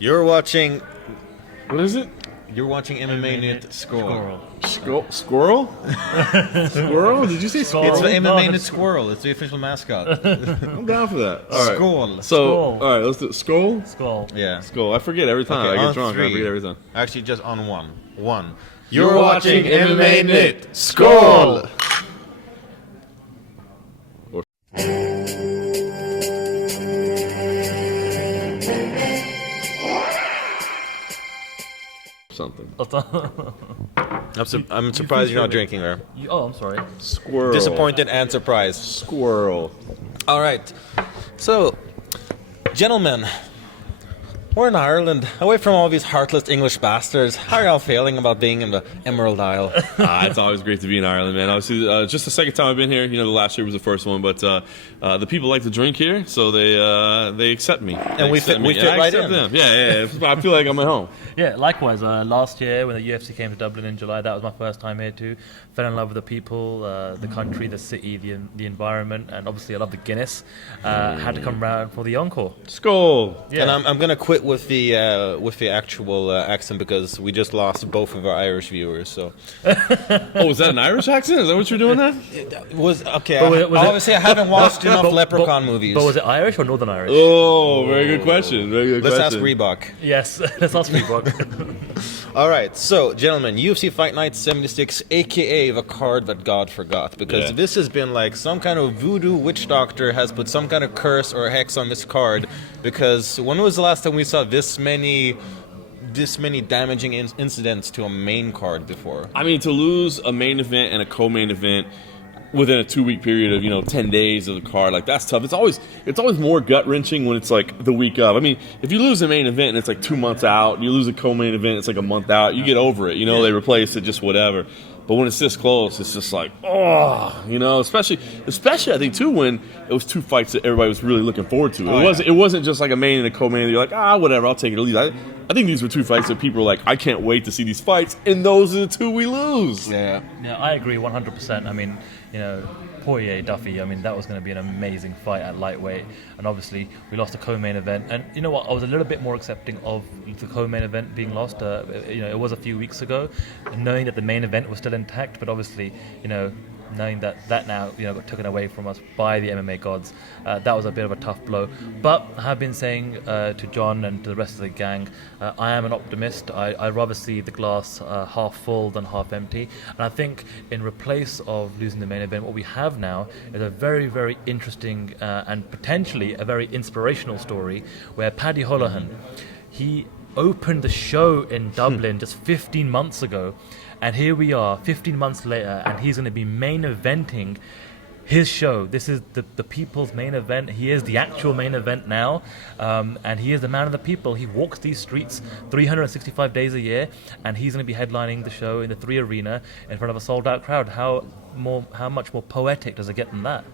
You're watching. What is it? You're watching MMAnytt Skål. Squirrel? Squirrel? Did you say squirrel? It's the MMAnytt Squirrel. It's the official mascot. I'm down for that. All right. Skål. So, Skål. all right, let's do it. Skål? Skål. Yeah. Skål. I forget every time. Okay, I get on drunk. I three. forget every time. Actually, just on one. One. You're watching MMAnytt. Skål! Something. I'm surprised you're not drinking there. Oh, I'm sorry. Squirrel. Disappointed and surprised. Squirrel. All right. So, gentlemen, we're in Ireland, away from all these heartless English bastards. How are y'all feeling about being in the Emerald Isle? It's always great to be in Ireland, man. Obviously, just the second time I've been here. You know, the last year was the first one, but the people like to drink here, so they accept me. And we fit right in. Them. Yeah. I feel like I'm at home. Yeah, likewise. Last year when the UFC came to Dublin in July, that was my first time here too. Fell in love with the people, the country, the city, the environment, and obviously I love the Guinness. Had to come round for the encore. Skål. Yeah. And I'm gonna quit with the actual accent because we just lost both of our Irish viewers. So Oh, was that an Irish accent? Is that what you're doing that? it was okay. But was it- Obviously, I haven't watched enough Leprechaun movies. But was it Irish or Northern Irish? Oh, very good question. Very good Let's question. ask Reebok. Yes, let's ask Reebok. All right, so gentlemen, UFC Fight Night 76, aka the card that God forgot, because Yeah. this has been like some kind of voodoo witch doctor has put some kind of curse or hex on this card. Because when was the last time we saw this many damaging incidents to a main card before? I mean, to lose a main event and a co-main event within a 2-week period of 10 days of the card, like that's tough. It's always more gut wrenching when it's like the week of. I mean, if you lose a main event and it's like 2 months out, you lose a co-main event, it's like a month out, you get over it. They replace it, just whatever. But when it's this close, it's just like, especially I think too when it was 2 fights that everybody was really looking forward to. It wasn't just like a main and a co-main. You're like, whatever, I'll take it or leave. I think these were 2 fights that people were like, I can't wait to see these fights, and those are the 2 we lose. Yeah. Yeah, I agree 100%. I mean, Poirier, Duffy, I mean, that was going to be an amazing fight at lightweight. And obviously, we lost a co-main event. And you know what? I was a little bit more accepting of the co-main event being lost. It was a few weeks ago, knowing that the main event was still intact. But obviously, knowing that now got taken away from us by the MMA gods, that was a bit of a tough blow. But I have been saying to John and to the rest of the gang, I am an optimist. I rather see the glass half full than half empty. And I think in replace of losing the main event, what we have now is a very, very interesting and potentially a very inspirational story where Paddy Holohan, he opened the show in Dublin just 15 months ago. And here we are, 15 months later, and he's going to be main eventing his show. This is the people's main event. He is the actual main event now, and he is the man of the people. He walks these streets 365 days a year, and he's going to be headlining the show in the 3 Arena in front of a sold-out crowd. How much more poetic does it get than that?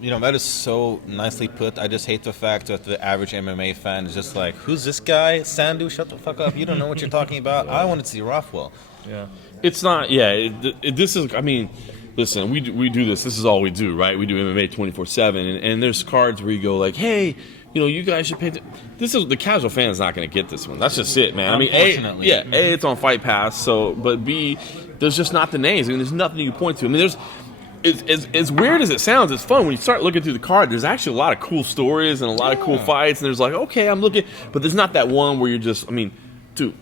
That is so nicely put. I just hate the fact that the average MMA fan is just like, who's this guy? Sandu, shut the fuck up. You don't know what you're talking about. I want to see Rothwell. Yeah. It's not, this is, I mean, listen, we do this. This is all we do, right? We do MMA 24/7, and there's cards where you go like, hey, you guys should pay. This is the casual fan is not going to get this one. That's just it, man. I mean, Unfortunately. A, it's on Fight Pass, so, but B, there's just not the names. I mean, there's nothing you can point to. I mean, as weird as it sounds, it's fun when you start looking through the card. There's actually a lot of cool stories and a lot of cool fights, and there's like, okay, I'm looking, but there's not that one where you're just, I mean, dude,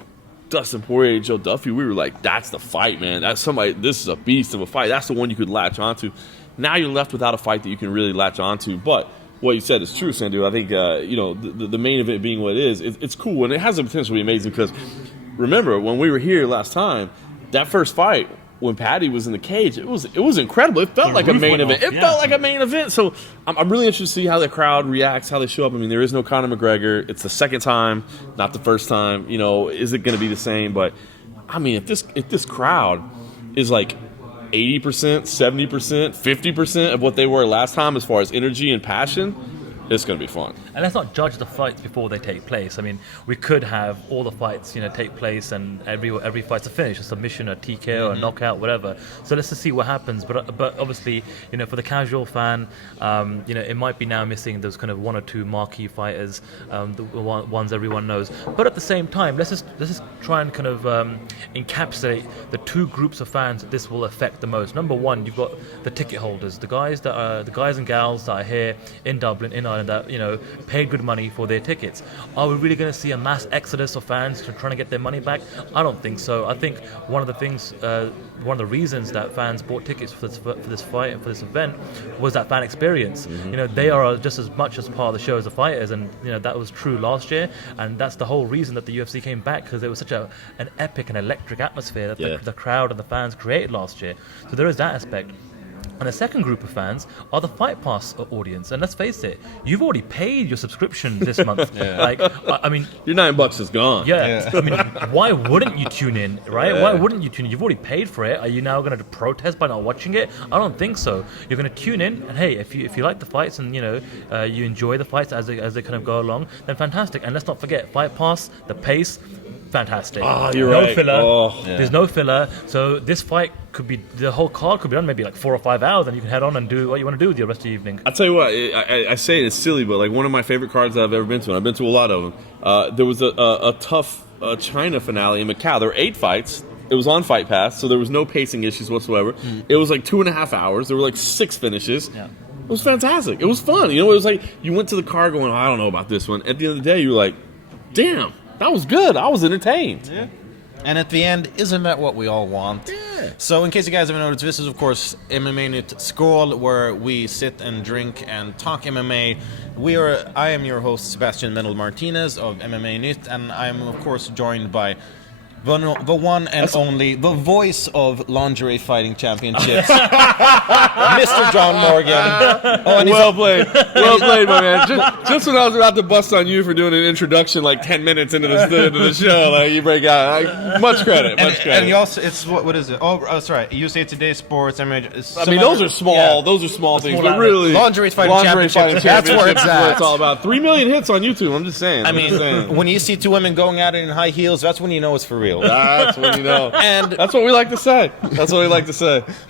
Dustin Poirier, Joe Duffy, we were like, that's the fight, man. That's somebody. This is a beast of a fight. That's the one you could latch onto. Now you're left without a fight that you can really latch onto. But what you said is true, Sandu. I think the main event being what it is, it's cool and it has the potential to be amazing. Because remember when we were here last time, that first fight when Paddy was in the cage, it was incredible. It felt like a main event. It felt like a main event. So I'm really interested to see how the crowd reacts, how they show up. I mean, there is no Conor McGregor. It's the second time, not the first time. Is it going to be the same? But I mean, if this crowd is like 80%, 70%, 50% of what they were last time as far as energy and passion, It's going to be fun. And let's not judge the fights before they take place. I mean, we could have all the fights, take place, and every fight's a finish, a submission, a TKO, or a knockout, whatever. So let's just see what happens. But obviously, for the casual fan, it might be now missing those kind of one or two marquee fighters, the ones everyone knows. But at the same time, let's just try and kind of encapsulate the two groups of fans that this will affect the most. Number one, you've got the ticket holders, the guys and gals that are here in Dublin, in Ireland, that paid good money for their tickets. Are we really going to see a mass exodus of fans trying to get their money back? I don't think so. I think one of the reasons that fans bought tickets for this fight and for this event was that fan experience. They are just as much as part of the show as the fighters, and that was true last year, and that's the whole reason that the UFC came back, because there was such an epic and electric atmosphere that the crowd and the fans created last year. So there is that aspect. And the second group of fans are the Fight Pass audience. And let's face it, you've already paid your subscription this month. I mean, your $9 is gone. I mean, why wouldn't you tune in, right? Why wouldn't you tune in? You've already paid for it. Are you now going to protest by not watching it? I don't think so. You're going to tune in, and hey, if you like the fights and you enjoy the fights as they kind of go along, then fantastic. And let's not forget, Fight Pass, the pace, fantastic. You're no right. filler. There's no filler. So this fight the whole card could be done maybe like 4 or 5 hours, and you can head on and do what you want to do with the rest of the evening. I'll tell you what, I say it's silly, but like one of my favorite cards that I've ever been to, and I've been to a lot of them, there was a tough China finale in Macau. There were 8 fights. It was on Fight Pass, so there was no pacing issues whatsoever. It was like 2.5 hours. There were like 6 finishes. Yeah. It was fantastic. It was fun. It was like you went to the car going, I don't know about this one. At the end of the day, you were like, damn, that was good. I was entertained. Yeah. And at the end, isn't that what we all want? Yeah. So in case you guys haven't noticed, this is of course MMAnytt Skål, where we sit and drink and talk MMA. I am your host, Sebastian Mendel Martinez of MMAnytt, and I am of course joined by the one and only, the voice of lingerie fighting championships, Mr. John Morgan. Well played, my man. Just when I was about to bust on you for doing an introduction like 10 minutes into the show, like you break out. Much credit. And you also, it's what is it? Oh, sorry. USA Today Sports. I mean, those are small. Yeah. Those are small things, but really, lingerie fighting championships. That's where it's at. What it's all about. 3 million hits on YouTube. I'm just saying. I mean, when you see 2 women going at it in high heels, that's when you know it's for real. That's what you know. And that's what we like to say.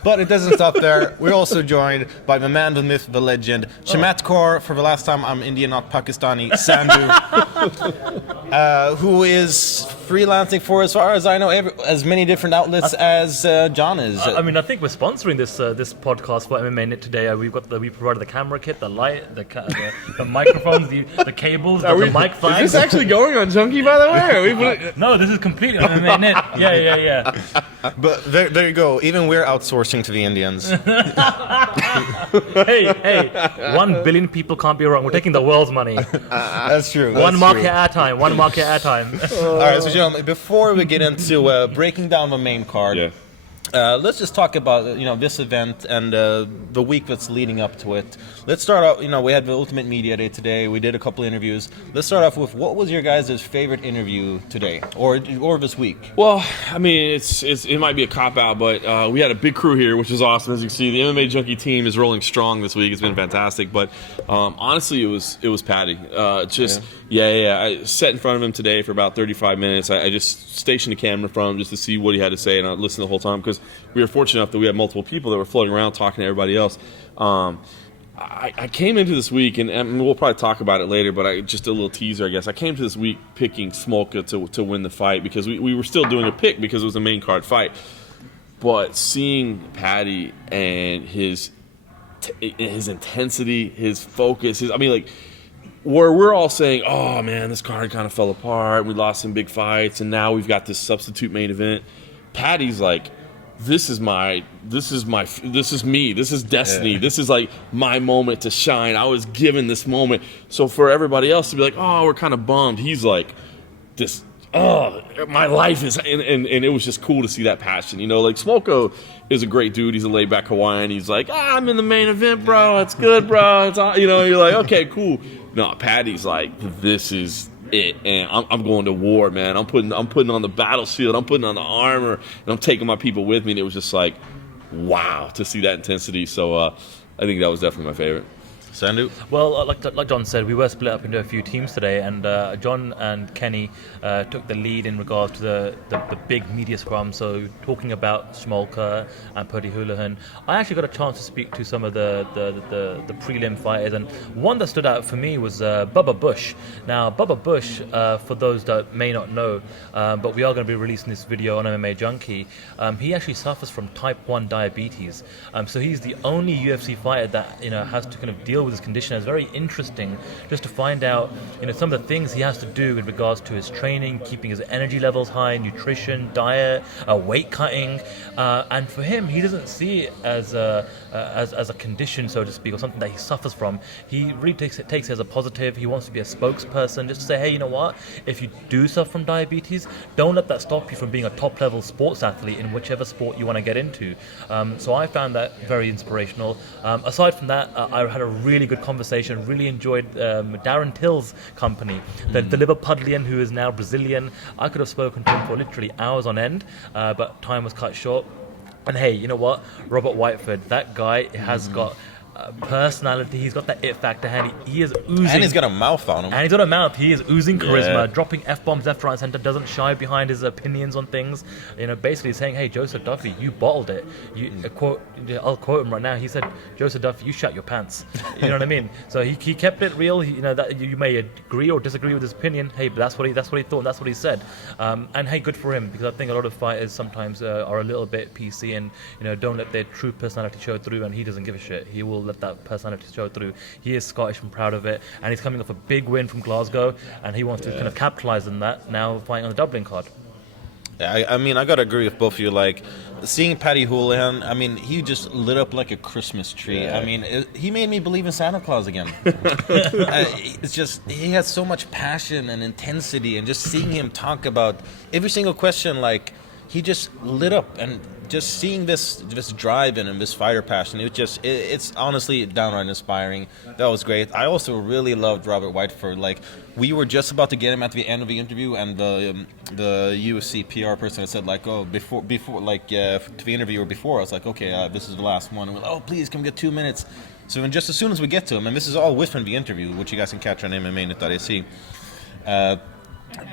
But it doesn't stop there. We're also joined by the man, the myth, the legend, Shamat Kaur. For the last time, I'm Indian, not Pakistani. Sandhu, who is freelancing for, as far as I know, as many different outlets as John is. I mean, I think we're sponsoring this podcast for MMAnytt today. We provided the camera kit, the light, the microphones, the cables, the mic flags. Is this actually going on Junkie, by the way? No, this is completely MMAnytt. Yeah. But there you go. Even we're outsourcing to the Indians. Hey, 1 billion people can't be wrong. We're taking the world's money. That's true. One market at a time. All right, so gentlemen, before we get into breaking down the main card, let's just talk about this event and the week that's leading up to it. Let's start out. We had the Ultimate Media Day today. We did a couple interviews. Let's start off with, what was your guys' favorite interview today or this week? Well, I mean, it might be a cop out, but we had a big crew here, which is awesome. As you can see, the MMA Junkie team is rolling strong this week. It's been fantastic. But honestly, it was Paddy. I sat in front of him today for about 35 minutes. I just stationed a camera from him just to see what he had to say, and I listened the whole time because we were fortunate enough that we had multiple people that were floating around talking to everybody else. I came into this week, and we'll probably talk about it later, but just a little teaser, I guess. I came to this week picking Smolka to win the fight because we were still doing a pick because it was a main card fight. But seeing Paddy and his intensity, his focus, where we're all saying, oh man, this card kind of fell apart, we lost some big fights, and now we've got this substitute main event. Paddy's like, this is me, this is destiny, this is like my moment to shine. I was given this moment. So for everybody else to be like, oh, we're kind of bummed, he's like, this, oh, my life is, and it was just cool to see that passion. Like Smolka is a great dude. He's a laid back Hawaiian. He's like, I'm in the main event, bro. It's good, bro. It's all, you're like, okay, cool. No, Paddy's like, this is it, and I'm going to war, man. I'm putting on the battlefield. I'm putting on the armor, and I'm taking my people with me. And it was just like, wow, to see that intensity. So I think that was definitely my favorite. Sandu? Well, like John said, we were split up into a few teams today, and John and Kenny took the lead in regards to the big media scrum. So talking about Smolka and Purdy Houlihan, I actually got a chance to speak to some of the prelim fighters, and one that stood out for me was Bubba Bush. Now, Bubba Bush, for those that may not know, but we are going to be releasing this video on MMA Junkie, he actually suffers from type 1 diabetes. So he's the only UFC fighter that has to kind of deal with his condition. It's very interesting just to find out some of the things he has to do in regards to his training, keeping his energy levels high, nutrition, diet, weight cutting, and for him, he doesn't see it as a condition, so to speak, or something that he suffers from. He really takes it as a positive. He wants to be a spokesperson, just to say, hey, you know what, if you do suffer from diabetes, don't let that stop you from being a top level sports athlete in whichever sport you want to get into. So I found that very inspirational. Aside from that, I had a really good conversation, really enjoyed Darren Till's company, the Liverpudlian who is now Brazilian. I could have spoken to him for literally hours on end, but time was cut short. And hey, you know what? Robert Whiteford, that guy has got personality. He's got that it factor, and he is oozing. And he's got a mouth on him. And he's got a mouth. He is oozing charisma, Yeah. dropping F-bombs left, right, and center, doesn't shy behind his opinions on things. Basically saying, hey, Joseph Duffy, you bottled it. I'll quote him right now. He said, Joseph Duffy, you shat your pants. You know what I mean? So he kept it real. That you may agree or disagree with his opinion. Hey, but that's what he thought. That's what he said. And hey, good for him, because I think a lot of fighters sometimes are a little bit PC and don't let their true personality show through. And he doesn't give a shit. He will let that personality show through. He is Scottish and proud of it, and he's coming off a big win from Glasgow, and he wants to kind of capitalize on that now, fighting on the Dublin card. Yeah, I mean, I gotta agree with both of you. Like, seeing Paddy Houlihan, I mean, he just lit up like a Christmas tree. Yeah. I mean, he made me believe in Santa Claus again. It's just, he has so much passion and intensity, and just seeing him talk about every single question, like, he just lit up, and just seeing this drive in him, this fighter passion, it's honestly downright inspiring. That was great. I also really loved Robert Whiteford. Like, we were just about to get him at the end of the interview, and the UFC PR person had said, like, oh, before like to the interviewer before, I was like, okay, this is the last one. And we're like, oh, please, can we get 2 minutes? So just as soon as we get to him, and this is all within the interview, which you guys can catch on MMAnytt.ac.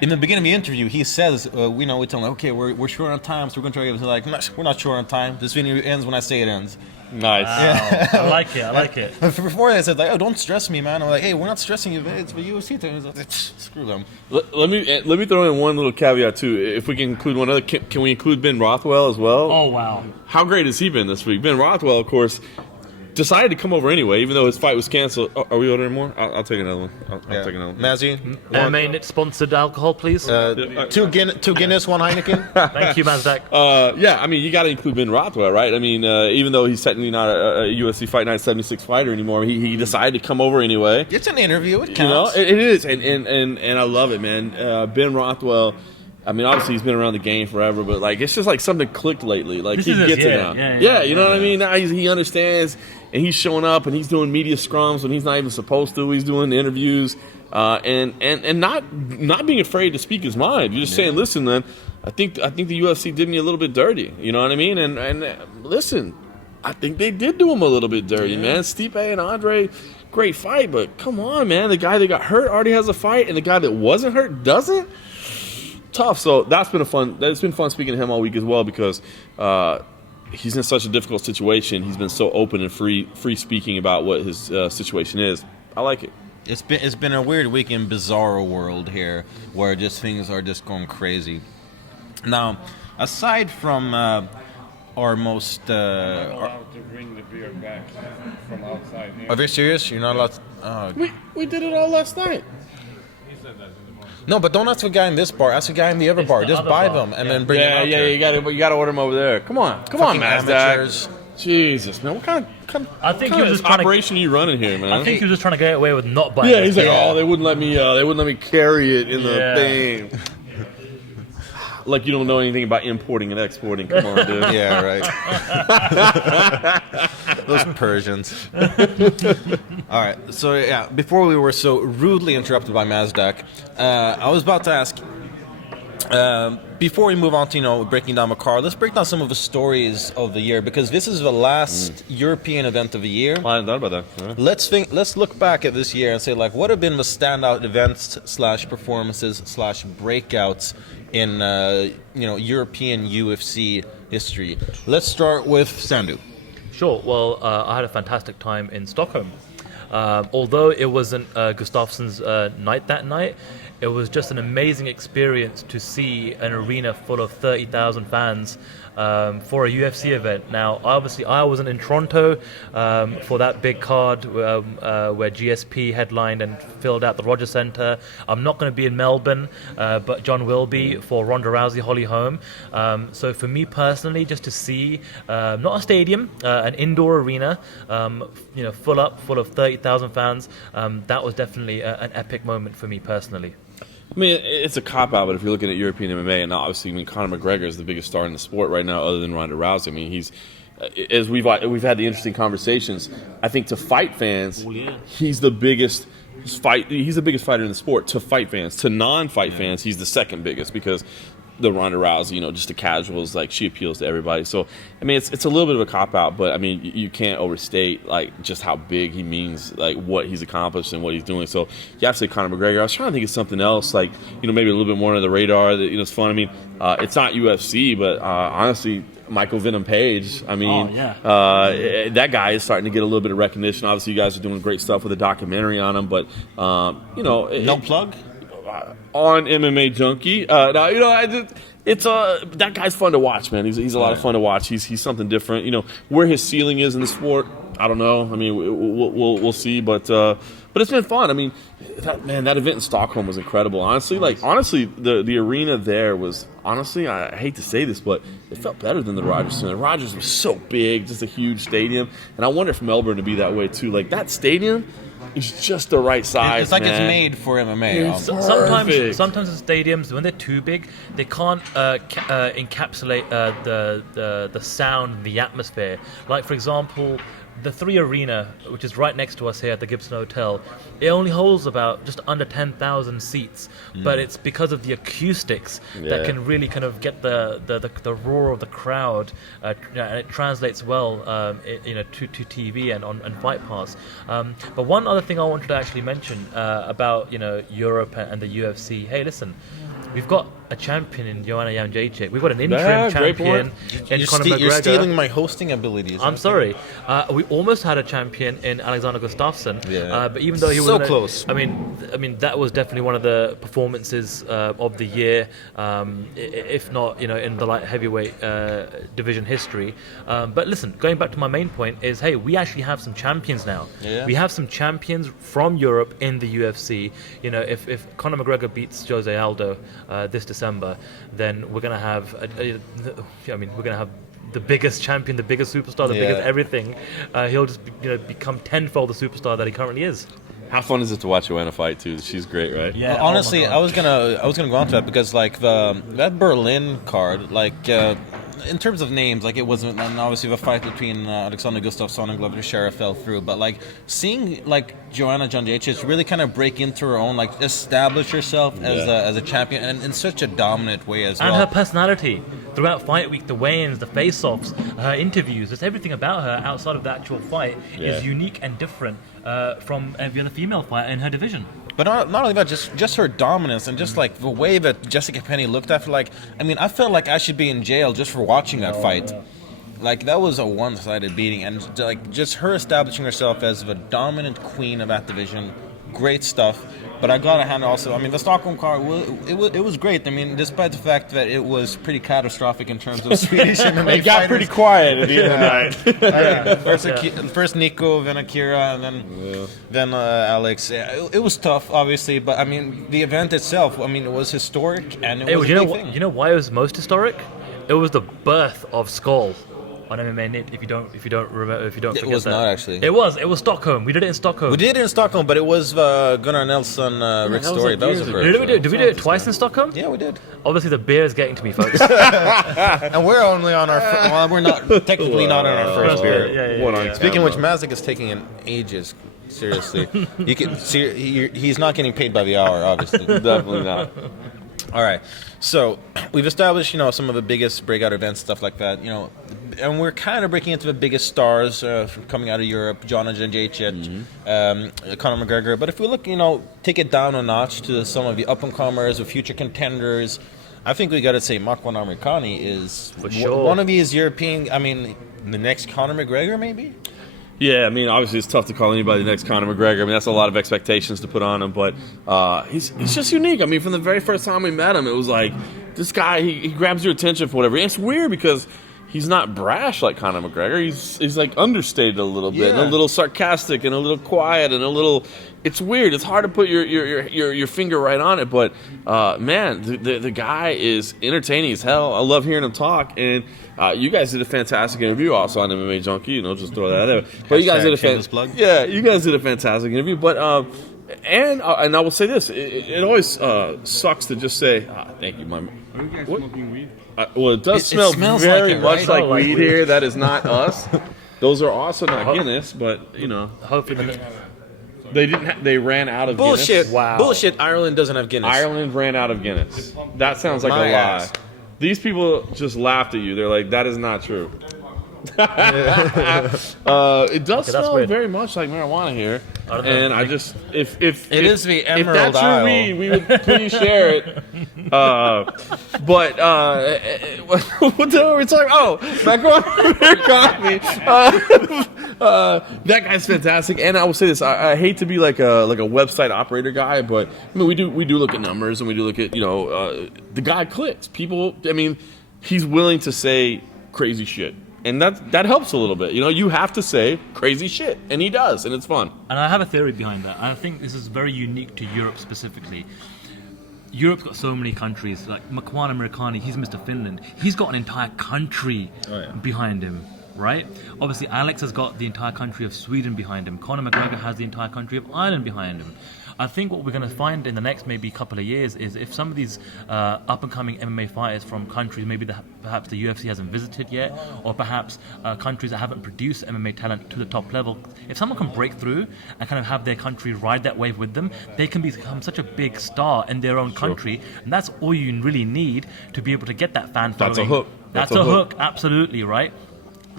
In the beginning of the interview, he says, we tell him, okay, we're short on time, so we're going to try to get it. Like, we're not short on time. This video ends when I say it ends. Nice. Wow. I like it. Before I said, like, oh, don't stress me, man. I'm like, hey, we're not stressing you. It's for UFC time. He's like, screw them. Let me throw in one little caveat too. If we can include one other, can we include Ben Rothwell as well? Oh wow! How great has he been this week? Ben Rothwell, of course, decided to come over anyway, even though his fight was canceled. Oh, are we ordering more? I'll take another one. I'll take another one. Mazzy? MMAnytt sponsored alcohol, please. 2 Guinness, 1 Heineken. Thank you, Mazdak. Yeah, I mean, you got to include Ben Rothwell, right? I mean, even though he's technically not a UFC Fight Night 76 fighter anymore, he decided to come over anyway. It's an interview. It counts. It is, and I love it, man. Ben Rothwell. I mean, obviously he's been around the game forever, but like it's just like something clicked lately. Like he gets it now. Yeah, you know what I mean? Now he understands, and he's showing up, and he's doing media scrums when he's not even supposed to. He's doing the interviews, and not being afraid to speak his mind. You're just saying, listen, man, I think the UFC did me a little bit dirty. You know what I mean? And listen, I think they did do him a little bit dirty, man. Stipe and Andre, great fight, but come on, man. The guy that got hurt already has a fight, and the guy that wasn't hurt doesn't. Tough. So it's been fun speaking to him all week as well, because he's in such a difficult situation. He's been so open and free speaking about what his situation is. I like it. It's been a weird week in Bizarro world here, where just things are just going crazy. Now, aside from our most, allowed to bring the beer back from outside here. are they serious? You're not allowed to, We did it all last night. He said that in the morning. No, but don't ask the guy in this bar. Ask the guy in the other bar. the Just other buy bar. them and then bring them out Yeah, there. you gotta order them over there. Come on, Fucking Mazdak. amateurs. Jesus, man, what kind of I think kind he was of just trying to. operation are you running here, man? I think he was just trying to get away with not buying. Yeah, it. he's like, oh, they wouldn't let me carry it in the Yeah. thing. Like you don't know anything about importing and exporting. Come on, dude. Yeah, right. Those Persians. All right, so yeah, before we were so rudely interrupted by Mazdak, I was about to ask, Before we move on to breaking down the card, let's break down some of the stories of the year, because this is the last European event of the year. I hadn't thought about that. Yeah. Let's look back at this year and say, like, what have been the standout events / performances / breakouts in European UFC history. Let's start with Sandu. Sure. Well, I had a fantastic time in Stockholm. Although it wasn't Gustafsson's night that night, it was just an amazing experience to see an arena full of 30,000 fans for a UFC event. Now, obviously, I wasn't in Toronto for that big card where GSP headlined and filled out the Rogers Centre. I'm not going to be in Melbourne, but John will be for Ronda Rousey Holly Holm. So for me personally, just to see not a stadium, an indoor arena, full of 30,000 fans, that was definitely an epic moment for me personally. I mean, it's a cop-out, but if you're looking at European MMA, and obviously, Conor McGregor is the biggest star in the sport right now, other than Ronda Rousey. I mean, he's, as we've had the interesting conversations, I think to fight fans, he's the biggest fighter in the sport. To fight fans, to non-fight fans, he's the second biggest, because the Ronda Rousey, just the casuals, like, she appeals to everybody. So, I mean, it's a little bit of a cop-out, but, I mean, you can't overstate, like, just how big he means, like, what he's accomplished and what he's doing. So, you have to say Conor McGregor. I was trying to think of something else, like, maybe a little bit more under the radar that, it's fun. I mean, it's not UFC, but, honestly, Michael Venom Page, I mean, that guy is starting to get a little bit of recognition. Obviously, you guys are doing great stuff with a documentary on him, but, No plug? On MMA Junkie. That guy's fun to watch, man. He's a lot of fun to watch. He's something different. Where his ceiling is in the sport, I don't know. I mean, we'll see, but it's been fun. I mean, that event in Stockholm was incredible. Honestly, the arena there was, honestly, I hate to say this, but it felt better than the Rogers Centre. Rogers was so big, just a huge stadium, and I wonder if Melbourne would be that way too. Like, that stadium is just the right size. It's like man. It's made for MMA. Sometimes the stadiums, when they're too big, they can't encapsulate the sound, the atmosphere. Like, for example, the 3 Arena, which is right next to us here at the Gibson Hotel, it only holds about just under 10,000 seats, but it's because of the acoustics that can really kind of get the roar of the crowd, and it translates well, to TV and on Fight Pass. But one other thing I wanted to actually mention about Europe and the UFC. Hey, listen. We've got a champion in Joanna Jędrzejczyk. We've got an interim champion in Conor McGregor. You're stealing my hosting abilities. I'm sorry. We almost had a champion in Alexander Gustafsson. But even though he was so close. I mean, that was definitely one of the performances of the year, if not, in the light heavyweight division history. But listen, going back to my main point is, hey, we actually have some champions now. Yeah. We have some champions from Europe in the UFC. If Conor McGregor beats Jose Aldo this December, then we're gonna have the biggest champion, the biggest superstar, the biggest everything. He'll just become tenfold the superstar that he currently is. How fun is it to watch Joanna fight too? She's great, right? Yeah. Well, honestly, I was gonna go on to that, because like that Berlin card, like in terms of names, like, it wasn't, and obviously the fight between Alexander Gustafsson and Glover Teixeira fell through, but like seeing like Joanna Jędrzejczyk really kind of break into her own, like establish herself as a champion, and in such a dominant way as well. And her personality throughout fight week, the weigh-ins, the face-offs, her interviews, just everything about her outside of the actual fight is unique and different from every other female fighter in her division. But not only that, just her dominance, and just like the way that Jessica Penny looked at her. Like, I mean, I felt like I should be in jail just for watching that fight. Like, that was a one-sided beating, and like just her establishing herself as the dominant queen of that division, great stuff. But I gotta hand also, I mean, the Stockholm card, it was great. I mean, despite the fact that it was pretty catastrophic in terms of Swedish MMA It got fighters. pretty quiet at the end of the night. First Nico, then Akira, and then Alex. It was tough, obviously, but I mean, the event itself, I mean, it was historic, and it was a big thing. You know why it was most historic? It was the birth of Skål on MMAnytt. If you don't forget that. It was not, actually. It was Stockholm. We did it in Stockholm. We did it in Stockholm, but it was Gunnar Nelson, Rick Story. That was the first. Did we do it twice in Stockholm? Yeah, we did. Obviously, the beer is getting to me, folks. And we're only on our well, we're not technically not on our first beer. Yeah. Speaking of which, Mazik is taking in ages. Seriously, you can see he's not getting paid by the hour, obviously. Definitely not. All right, so we've established, some of the biggest breakout events, stuff like that, and we're kind of breaking into the biggest stars coming out of Europe, John Jędrzejczyk, Conor McGregor. But if we look, take it down a notch to some of the up-and-comers or future contenders, I think we got to say Makwan Amirkhani is For sure. one of these European, the next Conor McGregor, maybe? Yeah, I mean, obviously it's tough to call anybody the next Conor McGregor. I mean, that's a lot of expectations to put on him, but he's just unique. I mean, from the very first time we met him, it was like, this guy, he grabs your attention for whatever. And it's weird because he's not brash like Conor McGregor. He's like understated a little bit, and a little sarcastic, and a little quiet, and a little. It's weird. It's hard to put your finger right on it, but man, the guy is entertaining as hell. I love hearing him talk, and you guys did a fantastic interview also on MMA Junkie. Just throw that out there. But you guys did you guys did a fantastic interview. But and I will say this: it always sucks to just say, thank you, my. Are you guys smoking weed? Well, it does smell smells very like it, much right? like weed here. That is not us. Those are also not Guinness, but Hopefully, they didn't. They ran out of Bullshit. Guinness. Wow. Bullshit. Ireland doesn't have Guinness. Ireland ran out of Guinness. That sounds like My a lie. ass. These people just laughed at you. They're like, that is not true. It does smell weird. very much like marijuana here, I don't know. and I just if It is the if Emerald that's Isle. your weed, we would please share it. But what the hell are we talking? Oh, Macron that guy's fantastic, and I will say this: I hate to be like a website operator guy, but I mean we do look at numbers, and we do look at the guy clicks. People, I mean, he's willing to say crazy shit. And that helps a little bit. You have to say crazy shit. And he does. And it's fun. and I have a theory behind that. I think this is very unique to Europe specifically. Europe's got so many countries. Like Makwan Amirkhani, he's Mr. Finland. He's got an entire country behind him, right? Obviously, Alex has got the entire country of Sweden behind him. Conor McGregor has the entire country of Ireland behind him. I think what we're going to find in the next maybe couple of years is if some of these up-and-coming MMA fighters from countries maybe perhaps the UFC hasn't visited yet, or perhaps countries that haven't produced MMA talent to the top level, if someone can break through and kind of have their country ride that wave with them, they can become such a big star in their own country, and that's all you really need to be able to get that fan following. That's a hook. That's a hook, absolutely, right?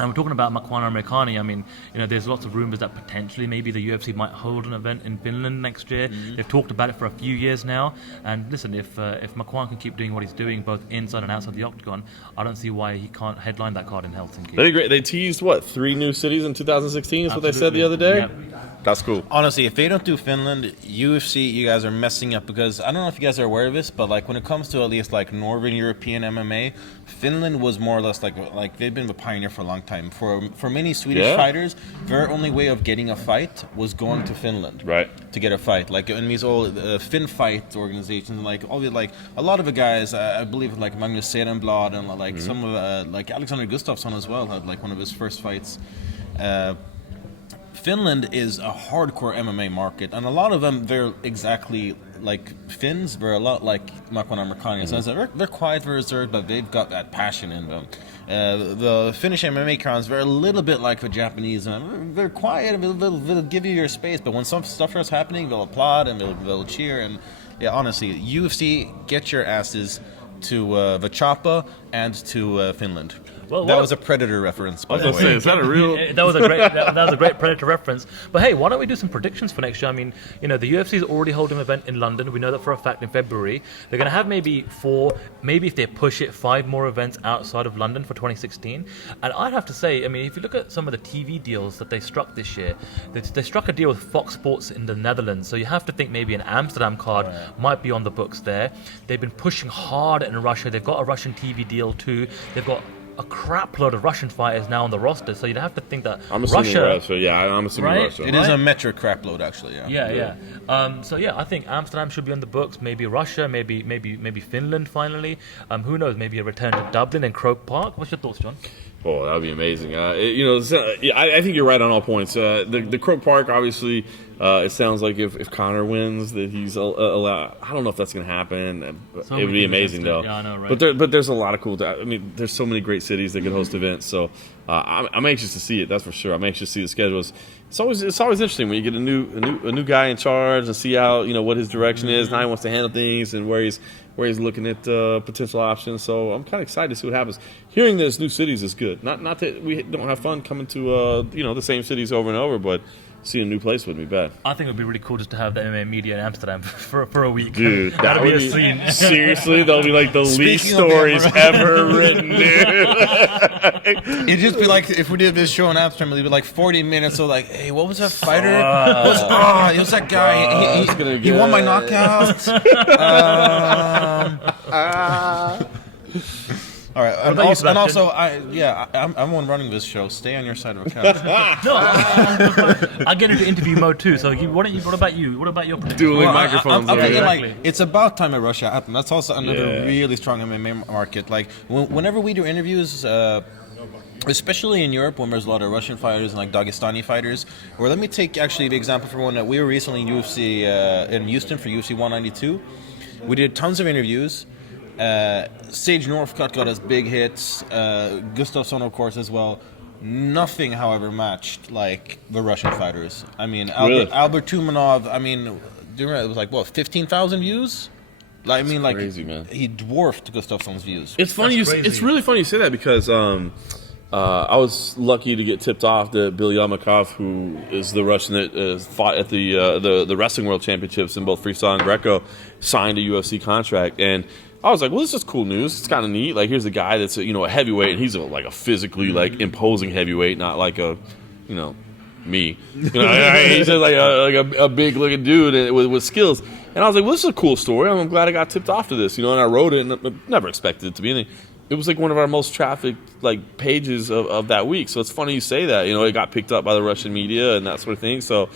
And we're talking about Makwan Amirkhani. I mean, there's lots of rumors that potentially maybe the UFC might hold an event in Finland next year. They've talked about it for a few years now. And listen, if Makwan can keep doing what he's doing, both inside and outside the octagon, I don't see why he can't headline that card in Helsinki. That'd be great. They teased, 3 new cities in 2016 is what they said the other day? Yeah. That's cool. Honestly, if they don't do Finland, UFC, you guys are messing up, because I don't know if you guys are aware of this, but when it comes to at least Northern European MMA, Finland was more or less like they've been a pioneer for a long time. For many Swedish fighters, their only way of getting a fight was going to Finland, Right. to get a fight. In these old Finn fight organizations, a lot of the guys, I believe Magnus Serenblad and some of Alexander Gustafsson as well had one of his first fights. Finland is a hardcore MMA market, and a lot of them, they're exactly like Finns. They're a lot like Makwan Amirkhani. So they're quiet, they're reserved, but they've got that passion in them. The Finnish MMA crowds, they're a little bit like the Japanese. They're quiet, they'll give you your space, but when some stuff starts happening, they'll applaud and they'll cheer. And yeah, honestly, UFC, get your asses to Vachapa and to Finland. Well, that was a Predator reference, by I was the going to say, way. is that a real... that was a great that was a great Predator reference. But hey, why don't we do some predictions for next year? I mean, the UFC is already holding an event in London. We know that for a fact in February. They're going to have maybe 4, maybe if they push it, 5 more events outside of London for 2016. And I'd have to say, I mean, if you look at some of the TV deals that they struck this year, they struck a deal with Fox Sports in the Netherlands. So you have to think maybe an Amsterdam card might be on the books there. They've been pushing hard in Russia. They've got a Russian TV deal too. They've got a crap load of Russian fighters now on the roster, so you'd have to think that I'm assuming Russia. Yeah, I'm assuming Right? Russia. It is a metric crap load, actually. Yeah. So yeah, I think Amsterdam should be on the books. Maybe Russia, maybe Finland. Finally, who knows? Maybe a return to Dublin and Croke Park. What's your thoughts, John? Oh, that would be amazing. I think you're right on all points. The Croke Park, obviously, it sounds like if Conor wins, that he's allowed. I don't know if that's going to happen. It would be amazing, though. Yeah, I know, right? But there's a lot of cool. I mean, there's so many great cities that can host events. So I'm anxious to see it. That's for sure. I'm anxious to see the schedules. It's always interesting when you get a new guy in charge and see how what his direction is and how he wants to handle things and where he's looking at potential options. So I'm kind of excited to see what happens. Hearing there's new cities is good. Not that we don't have fun coming to the same cities over and over, but seeing a new place wouldn't be bad. I think it would be really cool just to have the MMA media in Amsterdam for a week. Dude, that'd be a scene. Seriously, that'll be like the least stories ever written, dude. It'd just be like if we did this show in Amsterdam, it'd be like 40 minutes. So like, hey, what was that fighter? It was that guy. He won my knockout. All right, I'm one running this show. Stay on your side of the couch. No, I get into interview mode too. So what about you? What about your prediction? Dueling microphones. I'm thinking Exactly. like it's about time a Russia happened. That's also another really strong MMA market. Like whenever we do interviews, especially in Europe when there's a lot of Russian fighters and like Dagestani fighters. Or let me take actually the example for one that we were recently in UFC in Houston for UFC 192. We did tons of interviews. Sage Northcutt got us big hits. Gustafsson, of course, as well. Nothing, however, matched like the Russian fighters. I mean, Albert Tumanov. I mean, do you remember it was like 15,000 views? Like, I mean, like crazy, man. He dwarfed Gustafsson's views. It's funny. It's really funny you say that because I was lucky to get tipped off that Bill Yamakov, who is the Russian that fought at the Wrestling World Championships in both freestyle and Greco, signed a UFC contract. And I was like, well, this is cool news. It's kind of neat. Like, here's a guy that's a heavyweight, and he's like a physically imposing heavyweight, not like a me. He's just like a big looking dude with skills. And I was like, well, this is a cool story. I'm glad I got tipped off to this, and I wrote it, and I never expected it to be anything. It was like one of our most trafficked pages of that week. So it's funny you say that. It got picked up by the Russian media and that sort of thing. So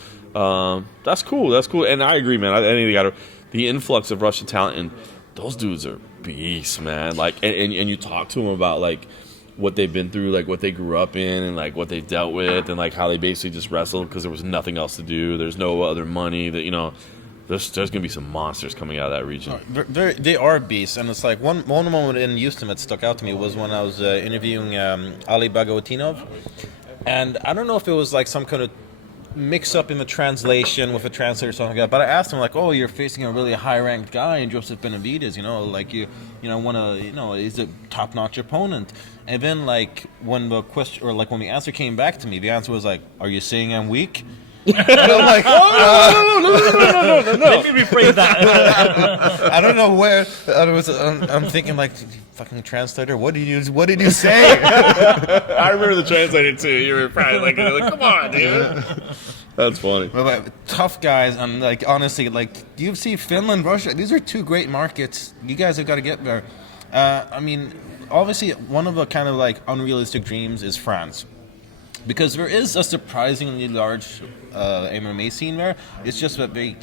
that's cool. That's cool. And I agree, man. I think they got the influx of Russian talent, and those dudes are beasts, man. And you talk to them about what they've been through, what they grew up in, and what they dealt with, and how they basically just wrestled because there was nothing else to do. There's no other money. That there's gonna be some monsters coming out of that region. They are beasts, and it's like one moment in Houston that stuck out to me was when I was interviewing Ali Bagotinov, and I don't know if it was some kind of mix up in the translation with a translator or something like that, but I asked him oh, you're facing a really high ranked guy in Joseph Benavidez, he's a top notch opponent. And then when the question or when the answer came back to me, the answer was are you saying I'm weak? And I'm like, oh, no. Let me rephrase that. I don't know where I'm thinking fucking translator, what did you say? I remember the translator too. You were probably come on, dude. That's funny. But tough guys, and honestly, UFC, Finland, Russia, these are two great markets. You guys have got to get there. I mean, obviously, one of the kind of unrealistic dreams is France. Because there is a surprisingly large MMA scene there. It's just that they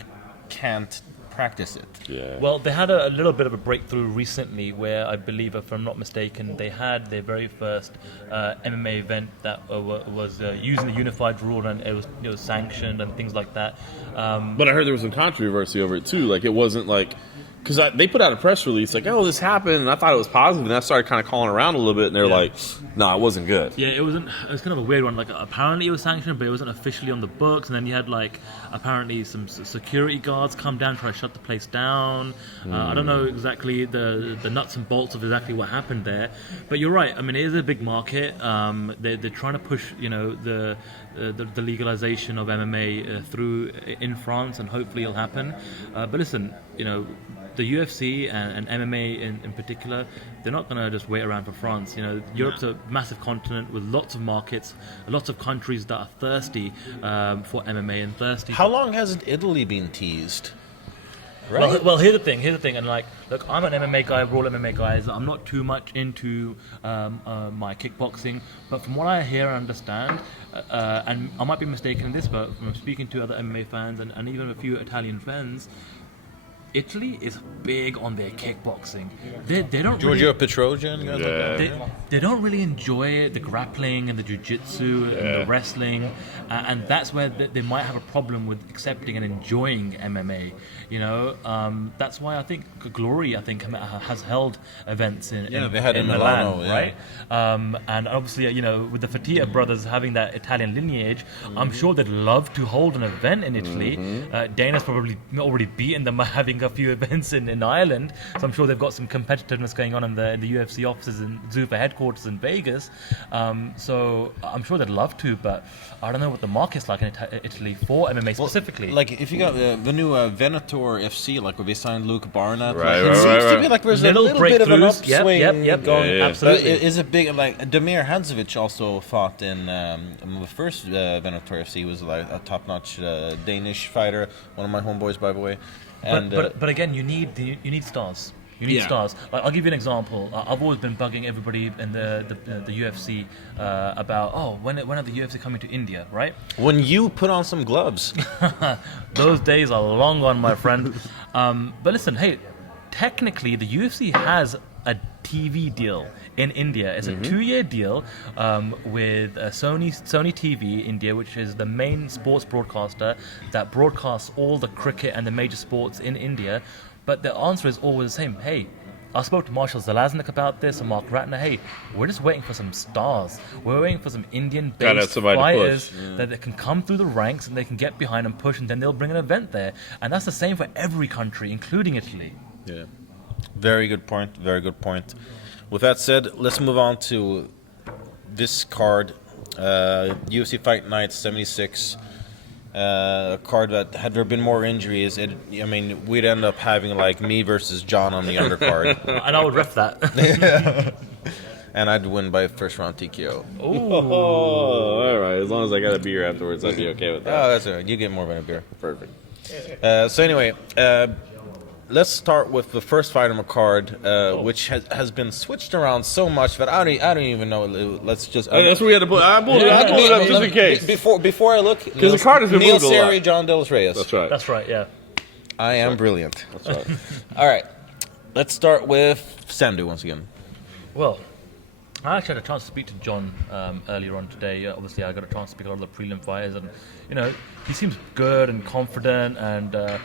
can't practice it. Yeah. Well, they had a little bit of a breakthrough recently where I believe, if I'm not mistaken, they had their very first MMA event that was using the unified rule, and it was sanctioned and things like that. But I heard there was some controversy over it too. It wasn't because they put out a press release oh, this happened, and I thought it was positive, and I started kind of calling around a little bit, and they're no, it wasn't good. Yeah, it was kind of a weird one. Apparently it was sanctioned, but it wasn't officially on the books, and then you had apparently some security guards come down, try to shut the place down. I don't know exactly the nuts and bolts of exactly what happened there, but you're right. I mean, it is a big market. They're trying to push the legalization of MMA through in France, and hopefully it'll happen. But listen, the UFC and MMA in particular, they're not going to just wait around for France. Europe's a massive continent with lots of markets, lots of countries that are thirsty for MMA and thirsty. How long hasn't Italy been teased? Right. Well, here's the thing, and look, I'm an MMA guy, raw MMA guy. I'm not too much into my kickboxing, but from what I hear and understand, and I might be mistaken in this, but from speaking to other MMA fans and even a few Italian friends, Italy is big on their kickboxing. They don't Giorgio really, Petrosian, guys like that. they don't really enjoy the grappling and the jiu-jitsu and the wrestling, and that's where they might have a problem with accepting and enjoying MMA. You know, that's why I think Glory has held events in they had in in Milan, Milano, yeah. right? And obviously, you know, with the Fattia brothers having that Italian lineage, I'm sure they'd love to hold an event in Italy. Dana's probably already beaten them by having a few events in Ireland, so I'm sure they've got some competitiveness going on in the UFC offices and Zuffa headquarters in Vegas. So I'm sure they'd love to, but I don't know what the market's like in Italy for MMA specifically. Like if you got the new Venator FC, like where they signed Luke Barnett, Right, like, it right, seems to right. be like there's Little a little bit of an breakthroughs. upswing Yep, going. Yeah. absolutely. But is it big? Like Damir Hanzovic also fought in the first Venator FC. He was like a top-notch Danish fighter, one of my homeboys, by the way. And But again, you need stars. You need stars. Like, I'll give you an example. I've always been bugging everybody in the UFC about when are the UFC coming to India, right? when you put on some gloves, Those days are long gone, my friend. But listen, hey, technically the UFC has a TV deal in India. It's a 2-year deal with Sony TV India, which is the main sports broadcaster that broadcasts all the cricket and the major sports in India. But the answer is always the same. Hey, I spoke to Marshall Zelaznik about this and Mark Ratner. Hey, we're just waiting for some stars. We're waiting for some Gotta have Indian-based somebody to fighters push. that they can come through the ranks and they can get behind and push, and then they'll bring an event there. And that's the same for every country, including Italy. Yeah. very good point. Very good point. With that said, let's move on to this card, UFC Fight Night 76. A card that had there been more injuries, we'd end up having like me versus John on the undercard, And I would ref that. and I'd win by first round TKO. Ooh. Oh, all right. As long as I got a beer afterwards, I'd be okay with that. Oh, that's all right. You get more than a beer. Perfect. So anyway, let's start with the first fight on the card, which has been switched around so much that I don't even know. Let's just. Hey, that's what we had to put. I pulled it up just in case. Before I look, Because the card has been Neil moved a lot. Siri, John Delos Reyes. That's right. That's right, yeah. I am brilliant. That's right. All right, let's start with Sandu once again. Well, I actually had a chance to speak to John earlier on today. Obviously, I got a chance to speak to a lot of the prelim fighters, and you know, he seems good and confident, and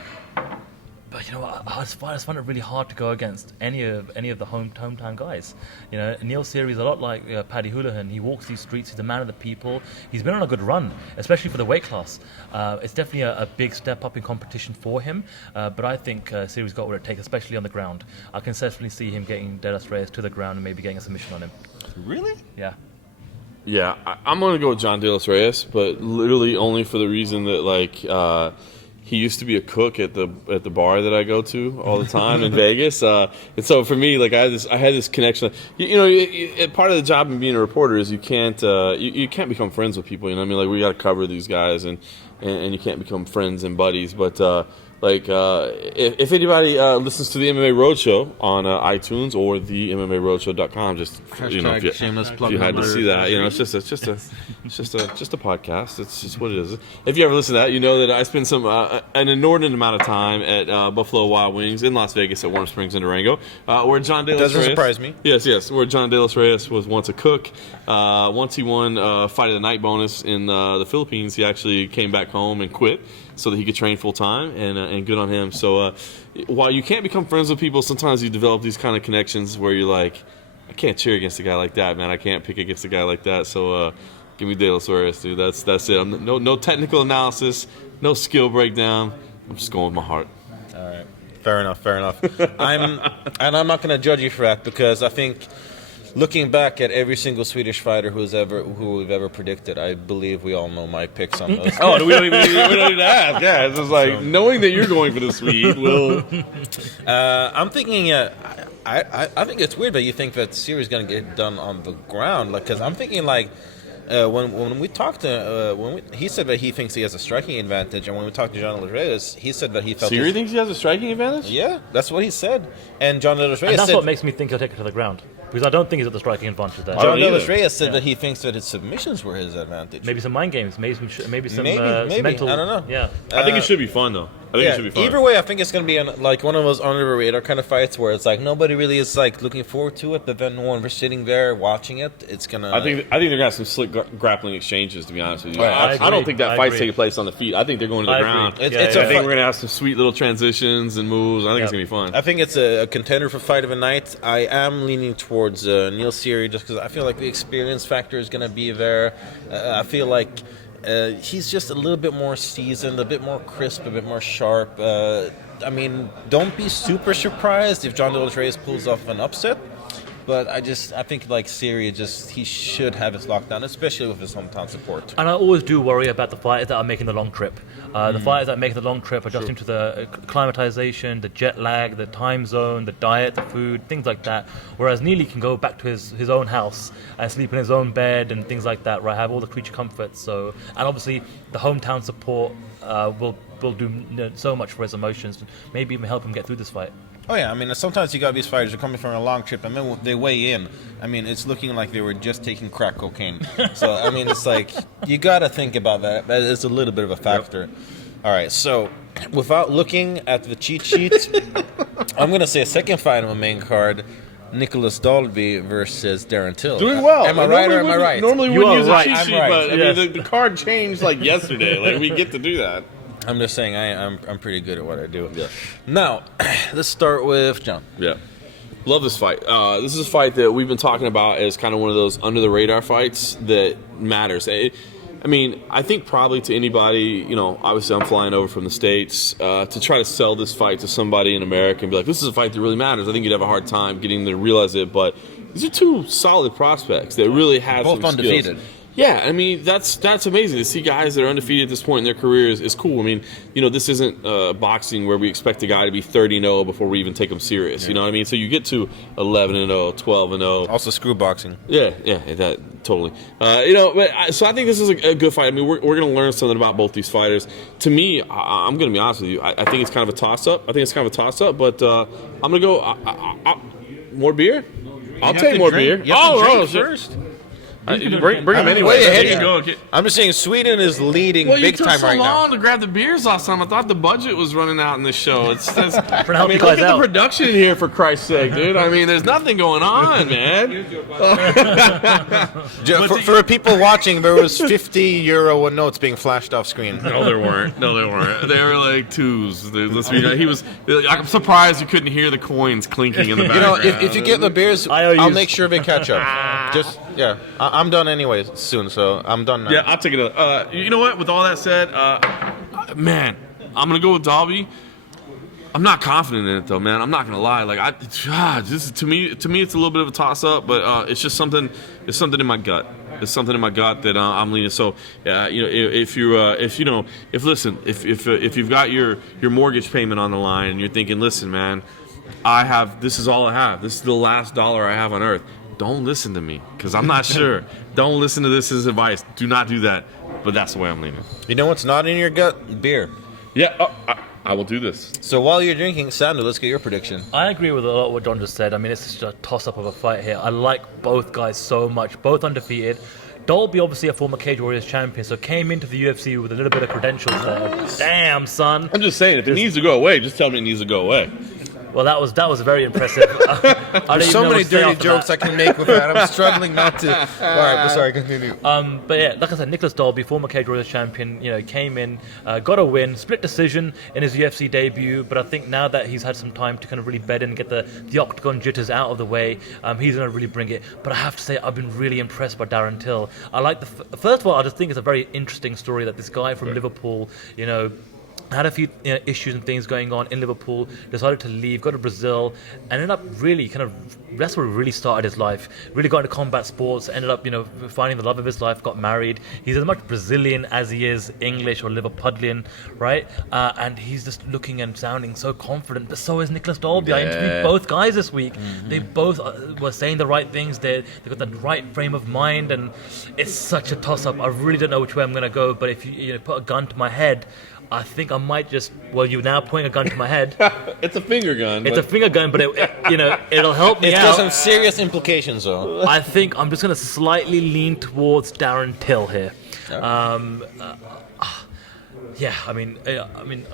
but you know, I just find it really hard to go against any of the hometown guys. You know, Neil Siri is a lot like Paddy Houlihan. He walks these streets. He's a man of the people. He's been on a good run, especially for the weight class. It's definitely a big step up in competition for him. But I think Siri's got what it takes, especially on the ground. I can certainly see him getting Delos Reyes to the ground and maybe getting a submission on him. Really? Yeah. Yeah, I'm going to go with John De Los Reyes, but literally only for the reason that, like, he used to be a cook at the bar that I go to all the time in Vegas. And so for me, like, I had this connection. You know, part of the job of being a reporter is you can't become friends with people. You know what I mean? Like, we got to cover these guys, and you can't become friends and buddies. But if anybody listens to the MMA Roadshow on iTunes or the MMARoadshow.com, just you know, if shameless plug you had to see that, you know, it's just a podcast. It's just what it is. If you ever listen to that, you know that I spend an inordinate amount of time at Buffalo Wild Wings in Las Vegas at Warm Springs and Durango, where John De Los Reyes. Doesn't surprise me. Yes, where John De Los Reyes was once a cook. Once he won Fight of the Night bonus in the Philippines, he actually came back home and quit so that he could train full time, and good on him. So while you can't become friends with people, sometimes you develop these kind of connections where you're like, I can't cheer against a guy like that, man. I can't pick against a guy like that. So give me De Los Reyes, dude. That's it. No technical analysis, no skill breakdown. I'm just going with my heart. All right. Fair enough. I'm not going to judge you for that, because I think, looking back at every single Swedish fighter who we've ever predicted, I believe we all know my picks on those. Oh, we don't even ask. Yeah, it's just like knowing that you're going for the Swede will. I'm thinking. I think it's weird that you think that Siri's going to get done on the ground, like, because I'm thinking like. When we talked to he said that he thinks he has a striking advantage, and when we talked to John De Los Reyes, he said that he felt. Siri thinks he has a striking advantage? Yeah, that's what he said. And John De Los Reyes And that's said, what makes me think he'll take it to the ground. Because I don't think he's at the striking advantage there. John De Los either. Reyes said that he thinks that his submissions were his advantage. Maybe some mind games, maybe some Maybe. mental. I don't know. Yeah. I think it should be fun, though. think it should be fun. Either way, I think it's going to be like one of those under the radar kind of fights where it's like nobody really is like looking forward to it, but then when we're sitting there watching it, it's gonna. I think they're gonna have some slick grappling exchanges. To be honest with you, I I don't think that I fight's agree. taking place on the feet. I think they're going to the ground. Agree. It's I think we're gonna have some sweet little transitions and moves. I think it's gonna be fun. I think it's a contender for fight of the night. I am leaning towards Neil Siri just because I feel like the experience factor is going to be there. I feel like he's just a little bit more seasoned, a bit more crisp, a bit more sharp. I mean, don't be super surprised if John Reyes pulls off an upset. But I think like Siri, he should have his lockdown, especially with his hometown support. And I always do worry about the fighters that are making the long trip. The fighters that are making the long trip, adjusting to the acclimatization, the jet lag, the time zone, the diet, the food, things like that. Whereas Neely can go back to his own house and sleep in his own bed and things like that, right? Have all the creature comforts. So, and obviously the hometown support will do so much for his emotions, maybe even help him get through this fight. Oh yeah, I mean sometimes you got these fighters who are coming from a long trip and then when they weigh in, I mean it's looking like they were just taking crack cocaine. So I mean it's like you got to think about that. That is a little bit of a factor. Yep. All right, so without looking at the cheat sheet, I'm gonna say a second fight on the main card. Nicholas Dolby versus Darren Till. Doing well. Am I right or am I right? Normally we wouldn't use a cheat sheet, right. but I Yes. mean the card changed like yesterday. Like we get to do that. I'm just saying I'm pretty good at what I do. Yeah. Now, let's start with John. Yeah. Love this fight. This is a fight that we've been talking about as kind of one of those under the radar fights that matters. I mean, I think probably to anybody, obviously I'm flying over from the States to try to sell this fight to somebody in America and be like, this is a fight that really matters. I think you'd have a hard time getting them to realize it, but these are two solid prospects that really have both some undefeated. Skills. Yeah, I mean, that's amazing. To see guys that are undefeated at this point in their careers is cool. I mean, this isn't boxing where we expect a guy to be 30-0 before we even take him serious. Yeah. You know what I mean? So you get to 11-0, 12-0. Also screw boxing. Yeah, that totally. So I think this is a good fight. I mean, we're going to learn something about both these fighters. To me, I'm going to be honest with you. I think it's kind of a toss-up. But I'm going to go more beer? I'll take more beer. Oh, first. Bring them anyway. Way ahead you of go. you. I'm just saying Sweden is leading Well, big you took time so right long now. to grab the beers last time. I thought the budget was running out in this show. It's For help I mean, you guys look at out. the production here, for Christ's sake, dude. I mean, there's nothing going on, man. For people watching, there was €50 notes being flashed off screen. No, there weren't. They were like twos. I'm surprised you couldn't hear the coins clinking in the background. If you get the beers, IOUs. I'll make sure they catch up. I'm done anyways soon, so I'm done now. Yeah, I'll take it. You know what? With all that said, man, I'm gonna go with Dolby. I'm not confident in it though, man. I'm not gonna lie. Like, this is, to me, it's a little bit of a toss-up, but it's just something. It's something in my gut. It's something in my gut that I'm leaning. So, if you've got your mortgage payment on the line and you're thinking, listen, man, this is all I have. This is the last dollar I have on earth. Don't listen to me, because I'm not sure. Don't listen to this as advice. Do not do that. But that's the way I'm leaning. You know what's not in your gut? Beer. Yeah, I will do this. So while you're drinking, Sandu, let's get your prediction. I agree with a lot of what John just said. I mean, it's just a toss-up of a fight here. I like both guys so much, both undefeated. Dolby, obviously a former Cage Warriors champion, so came into the UFC with a little bit of credentials there. Damn, son. I'm just saying, if it needs to go away, just tell me it needs to go away. Well, that was very impressive. There's so many dirty jokes I can make with that. I'm struggling not to. All right, sorry, continue. But yeah, like I said, Nicholas Dolby, former Cage Warriors champion, came in, got a win, split decision in his UFC debut. But I think now that he's had some time to kind of really bed in and get the octagon jitters out of the way, he's going to really bring it. But I have to say, I've been really impressed by Darren Till. I like first of all, I just think it's a very interesting story that this guy from Liverpool, had a few issues and things going on in Liverpool, decided to leave, go to Brazil, and ended up really that's where he really started his life. Really got into combat sports, ended up, finding the love of his life, got married. He's as much Brazilian as he is English or Liverpudlian, right? And he's just looking and sounding so confident, but so is Nicholas Dolby. I interviewed both guys this week. Mm-hmm. They both were saying the right things. They got the right frame of mind, and it's such a toss-up. I really don't know which way I'm going to go, but if you put a gun to my head, I think I might just. Well, you're now pointing a gun to my head. It's a finger gun. It's a finger gun, but it'll help me It's out. got some serious implications, though. I think I'm just going to slightly lean towards Darren Till here. Yeah, I mean,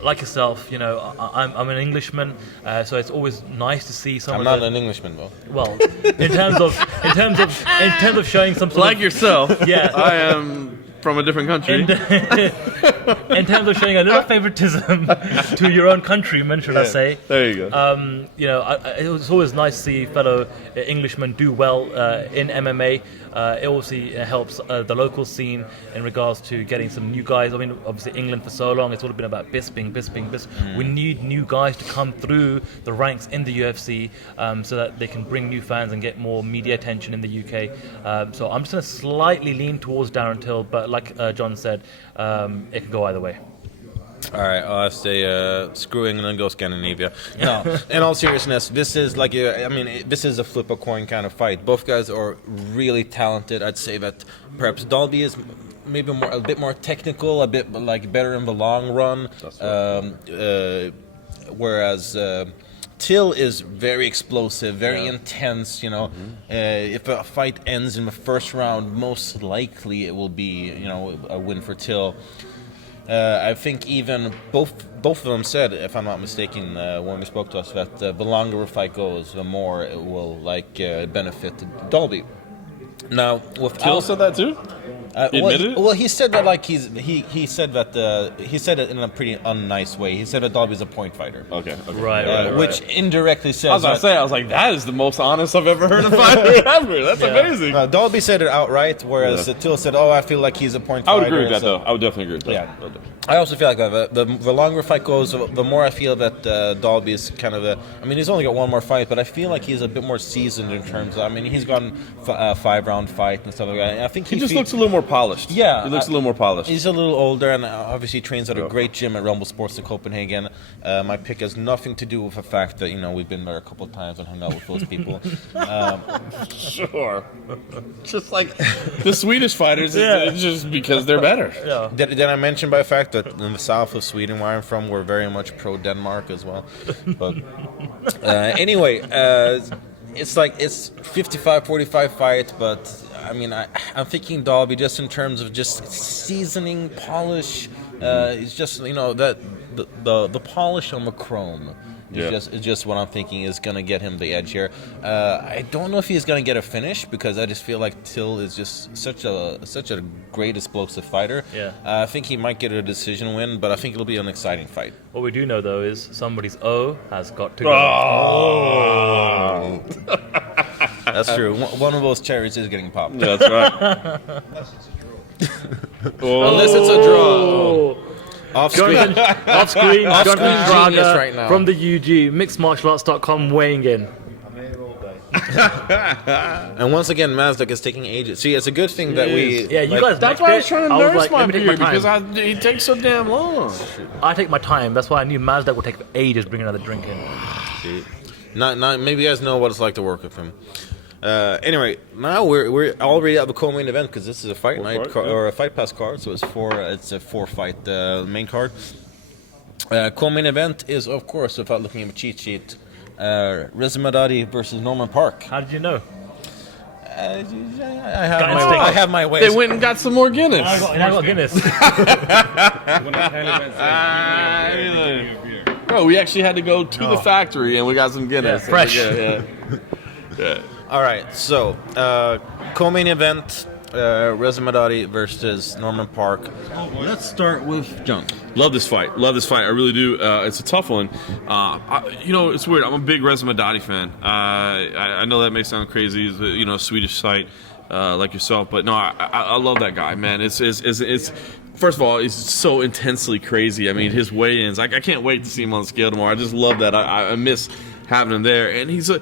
like yourself, you know, I'm an Englishman, so it's always nice to see I'm not an Englishman, though. Well, in terms of showing some sort Like of, yourself, yeah, I am from a different country. in terms of showing a little favoritism to your own countrymen, should I say? There you go. You know, it's always nice to see fellow Englishmen do well in MMA. It obviously helps the local scene in regards to getting some new guys. I mean, obviously England for so long, it's all been about Bisping. We need new guys to come through the ranks in the UFC so that they can bring new fans and get more media attention in the UK. So I'm just going to slightly lean towards Darren Till, but like John said, it could go either way. All right, I'll say screw England and go Scandinavia. No, in all seriousness, this is like this is a flip a coin kind of fight. Both guys are really talented. I'd say that perhaps Dolby is maybe a bit more technical, a bit like better in the long run. Whereas Till is very explosive, very intense. You know, if a fight ends in the first round, most likely it will be a win for Till. I think even both of them said, if I'm not mistaken, when we spoke to us, that the longer a fight goes, the more it will benefit Dolby. Now, with Till said that too. He admitted it? Well, he said that he said it in a pretty unnice way. He said that Dolby's a point fighter. Okay. Right. Which indirectly says. I was about to say, I was like, that is the most honest I've ever heard a fighter ever. That's amazing. Dolby said it outright, whereas Till said, "Oh, I feel like he's a point fighter." I would agree with that, though. I would definitely agree with that. Yeah. I also feel like that. The longer a fight goes, the more I feel that Dolby is kind of he's only got one more fight, but I feel like he's a bit more seasoned in terms of. He's gone 5-round fight and stuff like that. And I think he just looks a little more polished. Yeah, he looks a little more polished. He's a little older, and obviously trains at a great gym at Rumble Sports in Copenhagen. My pick has nothing to do with the fact that we've been there a couple of times and hung out with those people. Sure, just like the Swedish fighters, it's just because they're better. Yeah. Did I mention by the fact that in the south of Sweden, where I'm from, we're very much pro Denmark as well? But anyway, it's 55-45 fight, but. I'm thinking Dolby just in terms of just seasoning, polish. It's just that the polish on the chrome is just what I'm thinking is gonna get him the edge here. I don't know if he's gonna get a finish because I just feel like Till is just such a great explosive fighter. Yeah. I think he might get a decision win, but I think it'll be an exciting fight. What we do know though is somebody's O has got to go. Oh. That's true. One of those cherries is getting popped. Yeah, that's right. Unless it's a draw. Off screen, Jonathan Draga right now. from the UG, mixedmartialarts.com weighing in. And once again, Mazdak is taking ages. See, it's a good thing that we. Yeah, you guys. That's why I was trying to nurse my beer because time. he takes so damn long. I take my time. That's why I knew Mazdak would take ages bringing another drink in. See, not maybe you guys know what it's like to work with him. Anyway, now we're already at the co-main event because this is a fight night or a fight pass card, so it's a 4-fight main card. Co-main event is, of course, without looking at the cheat sheet, Reyes Madadi versus Norman Park. How did you know? I have my ways. They went and got some more Guinness. I got Guinness. Bro, we actually had to go to the factory and we got some Guinness. Yeah, fresh. Yeah. All right, so co-main event, Reyes Madadi versus Norman Park. Let's start with John. Love this fight. I really do. It's a tough one. It's weird. I'm a big Reyes Madadi fan. I know that may sound crazy. It's a Swedish site like yourself, but no, I love that guy, man. It's first of all, he's so intensely crazy. I mean, his weigh-ins. I can't wait to see him on the scale tomorrow. I just love that. I miss having him there, and he's a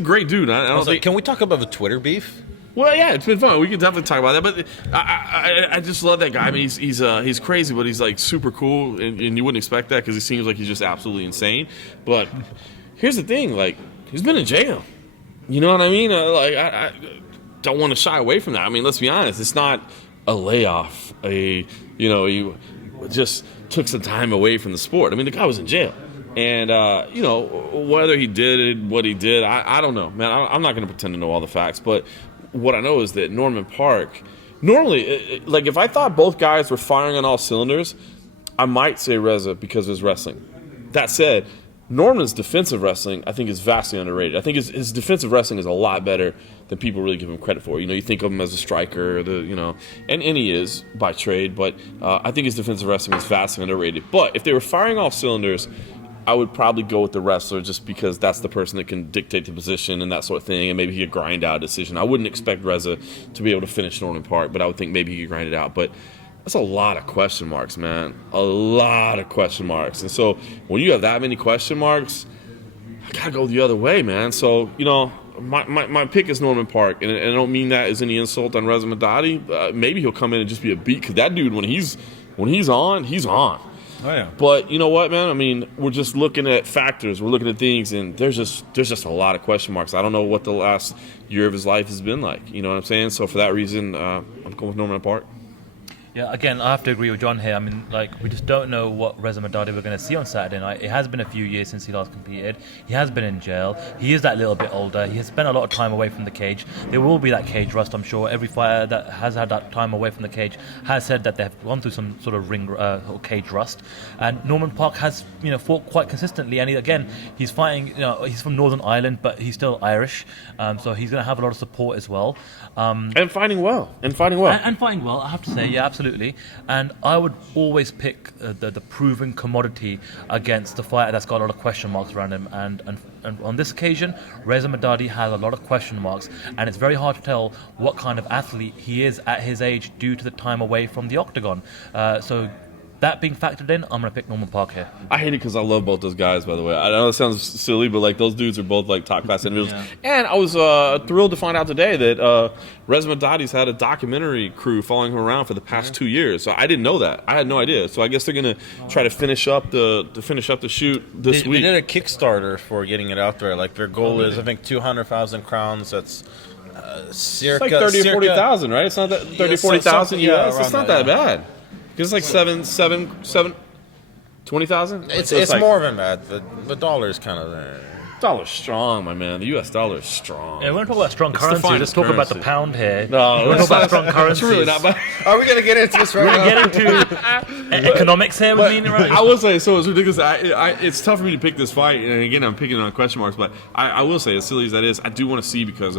great dude. I don't think. Can we talk about the Twitter beef? Well, yeah, it's been fun. We can definitely talk about that. But I just love that guy. I mean, he's crazy, but he's like super cool, and you wouldn't expect that because he seems like he's just absolutely insane. But here's the thing: like, he's been in jail. You know what I mean? I don't want to shy away from that. I mean, let's be honest. It's not a layoff. He just took some time away from the sport. I mean, the guy was in jail. And, whether he did what he did, I don't know, man. I'm not going to pretend to know all the facts. But what I know is that Norman Park, normally, like if I thought both guys were firing on all cylinders, I might say Reza because of his wrestling. That said, Norman's defensive wrestling, I think, is vastly underrated. I think his defensive wrestling is a lot better than people really give him credit for. You think of him as a striker, and he is by trade, but I think his defensive wrestling is vastly underrated. But if they were firing off cylinders, I would probably go with the wrestler just because that's the person that can dictate the position and that sort of thing, and maybe he could grind out a decision. I wouldn't expect Reza to be able to finish Norman Park, but I would think maybe he could grind it out. But that's a lot of question marks, man. A lot of question marks. And so when you have that many question marks, I gotta go the other way, man. So, my pick is Norman Park, and I don't mean that as any insult on Reza Madadi. Maybe he'll come in and just be a beat, because that dude, when he's on, he's on. Oh yeah. But you know what, man? I mean, we're just looking at factors. We're looking at things, and there's just a lot of question marks. I don't know what the last year of his life has been like. You know what I'm saying? So for that reason, I'm going with Norman Park. Yeah, again, I have to agree with John here. I mean, we just don't know what Reza Madadi we're going to see on Saturday night. It has been a few years since he last competed. He has been in jail. He is that little bit older. He has spent a lot of time away from the cage. There will be that cage rust, I'm sure. Every fighter that has had that time away from the cage has said that they've gone through some sort of ring or cage rust. And Norman Park has, fought quite consistently. And he's fighting. He's from Northern Ireland, but he's still Irish. So he's going to have a lot of support as well. And fighting well. And fighting well, I have to say, yeah, absolutely. And I would always pick the proven commodity against the fighter that's got a lot of question marks around him. And on this occasion, Reza Madadi has a lot of question marks, and it's very hard to tell what kind of athlete he is at his age due to the time away from the octagon. So that being factored in, I'm going to pick Norman Park here. I hate it because I love both those guys, by the way. I know it sounds silly, but those dudes are both top-class individuals. Yeah. And I was thrilled to find out today that Reza Madadi's had a documentary crew following him around for the past 2 years. So I didn't know that. I had no idea. So I guess they're going to try to finish up the shoot this week. They did a Kickstarter for getting it out there. Their goal is, I think, 200,000 crowns. That's circa... It's 30 or 40,000, right? It's not that 30 40,000 US. It's not that bad. Because it's 20,000? It's more than that. The dollar's kind of there. Dollar's strong, my man. The US dollar is strong. Yeah, we're going to talk about strong currency. Let's talk about the pound here. No, we're going to talk about strong currency. It's really not bad. Are we going to get into this right now? We're going to get into economics here with me, right? I will say, so it's ridiculous. It's tough for me to pick this fight. And again, I'm picking on question marks. But I will say, as silly as that is, I do want to see because...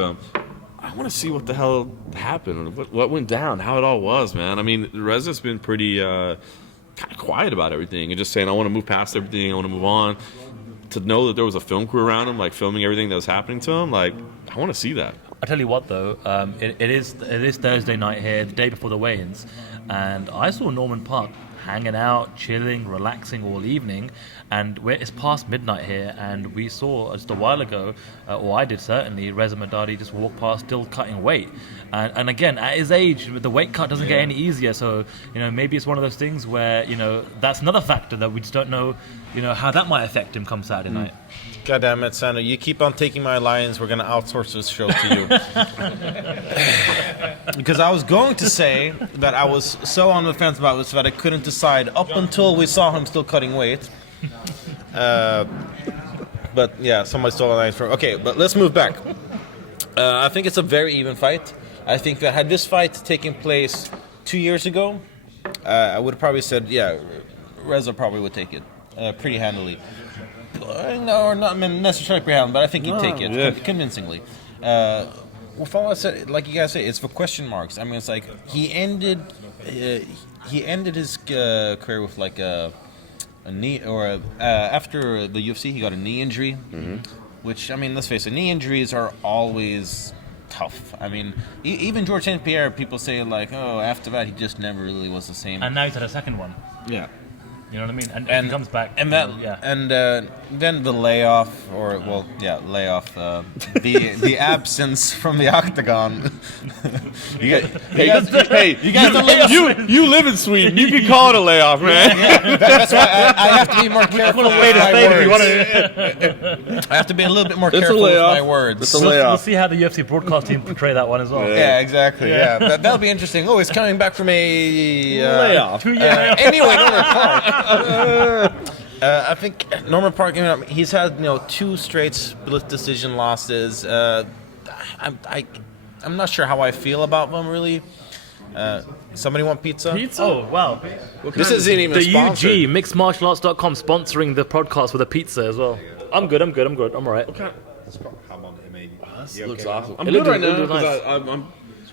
I want to see what the hell happened, what went down, how it all was, man. I mean, Reza's been pretty kind of quiet about everything and just saying, I want to move past everything, I want to move on. To know that there was a film crew around him, filming everything that was happening to him, I want to see that. I tell you what, though, it is Thursday night here, the day before the weigh-ins, and I saw Norman Park hanging out, chilling, relaxing all evening, and it's past midnight here, and we saw just a while ago, or I did certainly, Reza Madadi just walk past still cutting weight, and again, at his age, the weight cut doesn't get any easier, so maybe it's one of those things where that's another factor that we just don't know how that might affect him come Saturday night. God damn it, Sandra, you keep on taking my lines, we're going to outsource this show to you. Because I was going to say that I was so on the fence about this that I couldn't decide up until we saw him still cutting weight. But yeah, somebody stole the lines from... Okay, but let's move back. I think it's a very even fight. I think that had this fight taken place 2 years ago, I would have probably said, yeah, Reza probably would take it pretty handily. No, not necessarily pretty handily, but I think he'd take it convincingly. With all I said, like you guys say, it's for question marks. I mean, it's he ended his career with a knee, or after the UFC, he got a knee injury, which, I mean, let's face it, knee injuries are always tough. I mean, even George St. Pierre, people say after that he just never really was the same. And now he's had a second one. Yeah. You know what I mean? And he comes back. And that, and then the layoff, the absence from the octagon. You live in Sweden. You can call it a layoff, man. Yeah, that's why I have to be more careful with my words. I have to be a little bit more careful with my words. It's a layoff. We'll see how the UFC broadcast team portray that one as well. Yeah, exactly. Yeah, that'll be interesting. Oh, he's coming back from a layoff. 2 year layoff. Anyway, Norman Park. I think Norman Park, he's had 2 straight split decision losses. I'm not sure how I feel about them really. Somebody want pizza? Pizza? Oh, wow. This isn't even The sponsored. UG, mixedmartialarts.com, sponsoring the podcast with a pizza as well. I'm good. I'm all right. This looks awesome. I'm It good looks- right it now looks because nice.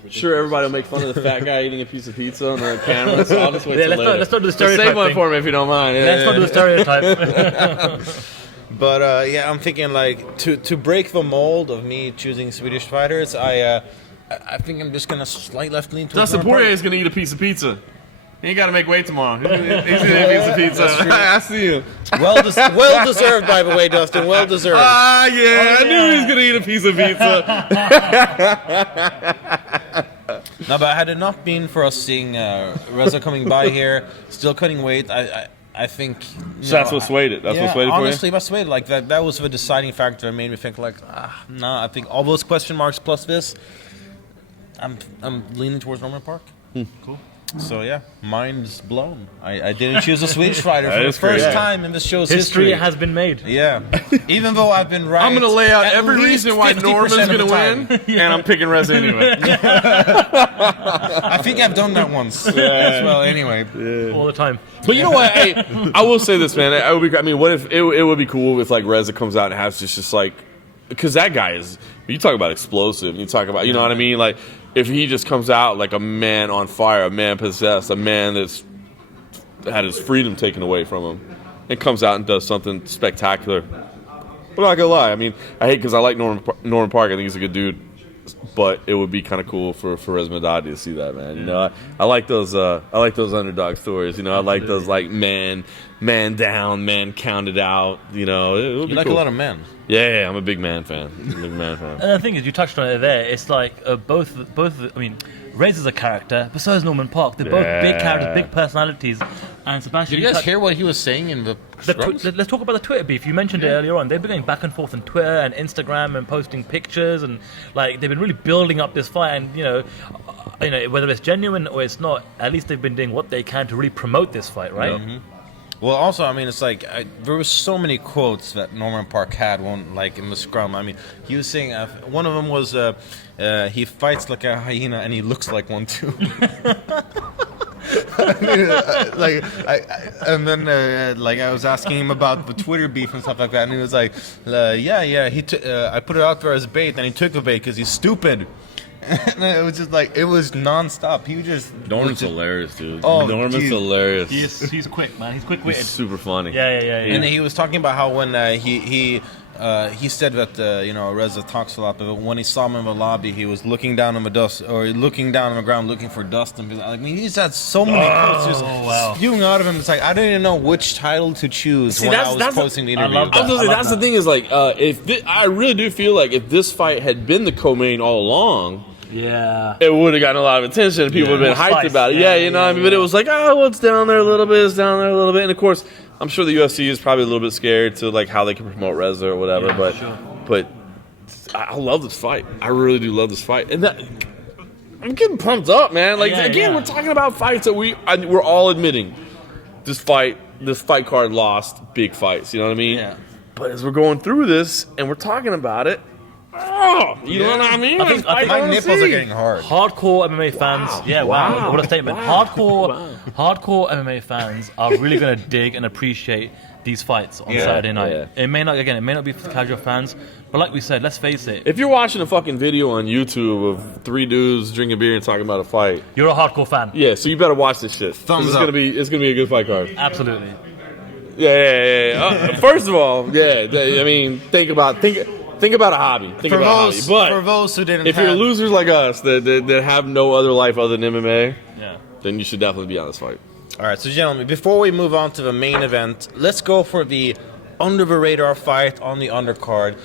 I'm sure everybody will make fun of the fat guy eating a piece of pizza on the camera, so I'll just wait Yeah, till later. let's not do the Just save stereotype one thing. for me if you don't mind. Let's not do the stereotype. But yeah, I'm thinking like to break the mold of me choosing Swedish fighters. I think I'm just gonna slightly left lean towards Dustin Norman Park. Poirier is gonna eat a piece of pizza. He ain't gotta make weight tomorrow. He's gonna eat a piece of pizza. I see him. Well deserved, by the way, Dustin. Well deserved. Ah, yeah, I knew he was gonna eat a piece of pizza. No, but had it not been for us seeing Reza coming by here, still cutting weight, I think. So that's what swayed it. That's what swayed it for you. Honestly, that's swayed. Like that was the deciding factor that made me think like, nah. I think all those question marks plus this, I'm leaning towards Norman Park. Cool. So yeah, mind's blown. I didn't choose a Swedish fighter That for the is crazy. first time in this show's History history. has been made. Yeah, even though I've been right. I'm gonna lay out at every least reason why 50% Norman's of the gonna time. win, and I'm picking Reza anyway. I think I've done that once as well. Anyway, All the time. But you know what? I will say this, man. I mean, what if it would be cool if like Reza comes out and has just like, because that guy is. You talk about explosive. You talk about, you know what I mean? Like if he just comes out like a man on fire, a man possessed, a man that's had his freedom taken away from him, and comes out and does something spectacular. But I'm not gonna lie. I mean, I hate because I like Norman Park. I think he's a good dude. But it would be kind of cool for Reyes Madadi to see that, man. You know, I like those underdog stories. You know, I like those like man down, man counted out. You know, it would be you like cool. a lot of men. Yeah, I'm a big man fan. And the thing is, you touched on it there. It's like both. I mean, Reyes is a character, but so is Norman Park. They're both big characters, big personalities. And Sebastian, Did you guys hear what he was saying in the scrums? let's talk about the Twitter beef. You mentioned it earlier on. They've been going back and forth on Twitter and Instagram and posting pictures, and like they've been really building up this fight. And you know, whether it's genuine or it's not, at least they've been doing what they can to really promote this fight, right? Mm-hmm. Well, also, I mean, it's like there were so many quotes that Norman Park had like in the scrum. I mean, he was saying one of them was he fights like a hyena and he looks like one too. I mean, and then I was asking him about the Twitter beef and stuff like that, and he was like, yeah, I put it out there as bait, and he took the bait because he's stupid. And it was just like, it was nonstop. He was just Norman's hilarious, dude. Oh, Norman's dude. hilarious. He's quick, man. He's quick-witted. He's super funny. Yeah. And he was talking about how when he said that Reza talks a lot, but when he saw him in the lobby, he was looking down on the dust or looking down on the ground looking for dust. And I mean, he's had so many quotes just spewing out of him. It's like I don't even know which title to choose when I was posting the interview. I love that. I was gonna say, that's the thing is like I really do feel like if this fight had been the co-main all along, Yeah. it would have gotten a lot of attention. People would have been hyped about it. Yeah, you know what I mean? But it was like, oh, well, it's down there a little bit. It's down there a little bit. And of course, I'm sure the UFC is probably a little bit scared to like how they can promote Reza or whatever. But I love this fight. I really do love this fight. And I'm getting pumped up, man. Like we're talking about fights that we're all admitting this fight card lost big fights. You know what I mean? Yeah. But as we're going through this and we're talking about it, you know what I mean? I think My nipples are getting hard. Hardcore MMA fans, wow, what a statement. Hardcore MMA fans are really going to dig and appreciate these fights on Saturday night. Yeah. It may not be for the casual fans, but like we said, let's face it, If you're watching a fucking video on YouTube of 3 dudes drinking beer and talking about a fight, you're a hardcore fan. yeah, so you better watch this shit. 'Cause Thumbs it's up. gonna be a good fight card. Absolutely. Yeah. First of all, I mean, think about a hobby. Think about a hobby. But for those who didn't, if you're losers like us that have no other life other than MMA, then you should definitely be on this fight. All right, so gentlemen, before we move on to the main event, let's go for the under the radar fight on the undercard.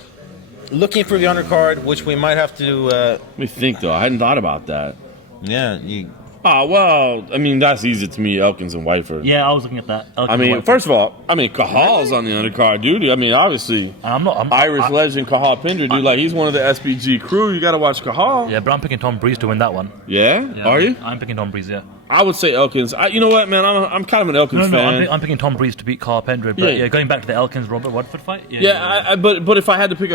Looking for the undercard, which we might have to. Let me think though. I hadn't thought about that. You. Oh well, I mean that's easy to me. Elkins and Whiteford. Yeah, I was looking at that. I mean, first of all, Cahal's on the undercard, dude. I mean, obviously, I'm Irish legend Cahal Pinder, dude. Like he's one of the SBG crew. You got to watch Cahal. Yeah, but I'm picking Tom Breeze to win that one. Yeah? Are you? I'm picking Tom Breeze, yeah. I would say Elkins. You know what, man? I'm kind of an Elkins fan. I'm picking Tom Breeze to beat Carl Pendred. But going back to the Elkins Robert Watford fight. But if I had to pick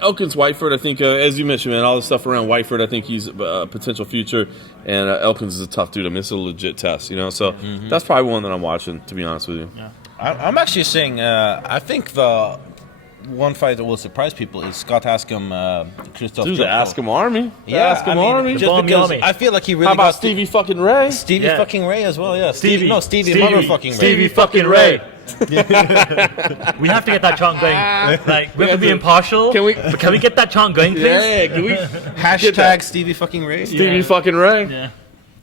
Elkin's Whiteford, I think, as you mentioned, man, all the stuff around Whiteford, I think he's a potential future, and Elkins is a tough dude. I mean, it's a legit test, you know. So that's probably one that I'm watching, to be honest with you. Yeah. I'm actually saying I think the one fight that will surprise people is Scott Askham, Christoph. Dude, the Askham Army. The Yeah, Askham Army. just Bomb because Army. I feel like he really How about got Stevie fucking Ray? Stevie Yeah. fucking Ray as well. Yeah, Stevie Stevie motherfucking Ray. Stevie fucking Ray. We have to get that chant going. Like, we have to be impartial. Can we- But can we get that chant going, please? Yeah, can we Hashtag Stevie fucking Ray. Stevie fucking Ray? Yeah.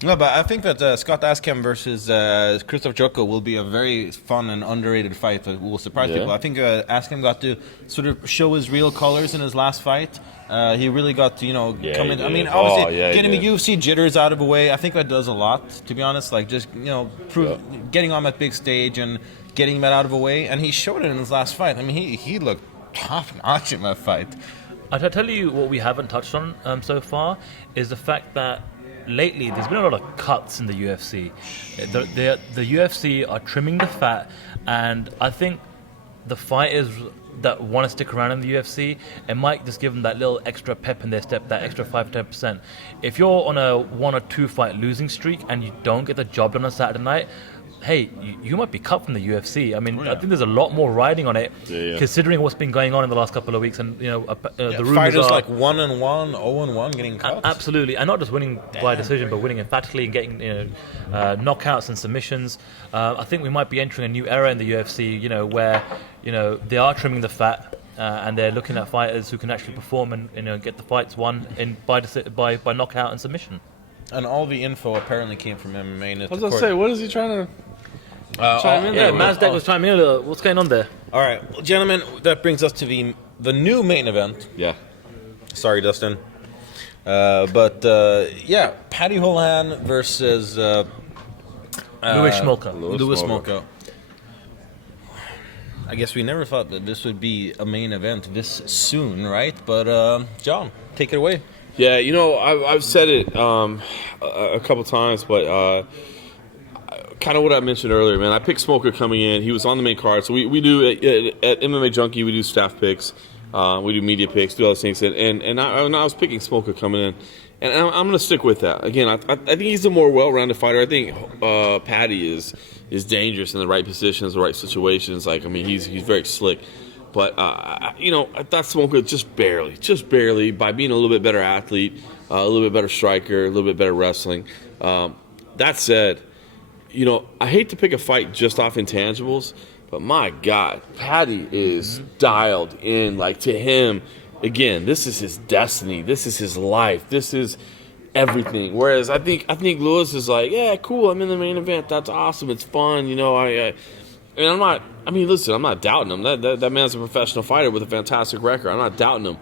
No, but I think that Scott Askham versus Christoph Joko will be a very fun and underrated fight that will surprise Yeah. people. I think Askham got to sort of show his real colors in his last fight. He really got to, Yeah, come he in. I did. mean, obviously, Oh, yeah, he getting the did. UFC jitters out of the way, I think that does a lot, to be honest. Like, just, getting on that big stage and getting that out of the way. And he showed it in his last fight. I mean, he looked top-notch in that fight. I'll tell you what we haven't touched on so far is the fact that lately there's been a lot of cuts in the UFC. The UFC are trimming the fat, and I think the fighters that want to stick around in the UFC, it might just give them that little extra pep in their step, that extra 5-10%. If you're on a 1 or 2 fight losing streak and you don't get the job done on Saturday night, hey, you might be cut from the UFC. I mean, I think there's a lot more riding on it, considering what's been going on in the last couple of weeks, and the rumors Fighters are like 1-1, 0-1 getting cut. absolutely, and not just winning by decision, but winning emphatically and getting knockouts and submissions. I think we might be entering a new era in the UFC, where they are trimming the fat. And they're looking at fighters who can actually perform and get the fights won by knockout and submission. And all the info apparently came from MMAnytt. I was going to say, what is he trying to chime in Yeah, there with? Mazdak was chiming in a little. What's going on there? All right, well, gentlemen, that brings us to the new main event. Yeah. Sorry, Dustin. Yeah, Paddy Holohan versus Louis Smolka. Louis Smolka. I guess we never thought that this would be a main event this soon, right? But John, take it away. Yeah, I've said it a couple times, but kind of what I mentioned earlier, man. I picked Smoker coming in. He was on the main card. So we do, at MMA Junkie, we do staff picks. We do media picks, do all those things. And I was picking Smoker coming in. And I'm going to stick with that. Again, I think he's a more well-rounded fighter. I think Paddy is dangerous in the right positions, the right situations. Like, I mean, he's very slick. But, I thought Smoker just barely, by being a little bit better athlete, a little bit better striker, a little bit better wrestling. That said, I hate to pick a fight just off intangibles, but my God, Paddy is dialed in. Like, to him, again, this is his destiny. This is his life. This is everything. Whereas I think Louis is like, yeah, cool, I'm in the main event. That's awesome. It's fun. And I'm not. I mean, listen, I'm not doubting him. That man's a professional fighter with a fantastic record. I'm not doubting him.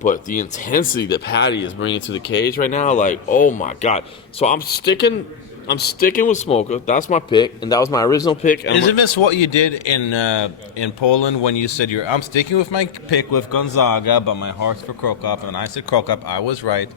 But the intensity that Paddy is bringing to the cage right now, like, oh my God. So I'm sticking with Smoker. That's my pick, and that was my original pick. Isn't this what you did in Poland when you said I'm sticking with my pick with Gonzaga, but my heart's for Krokop, and I said Krokop. I was right.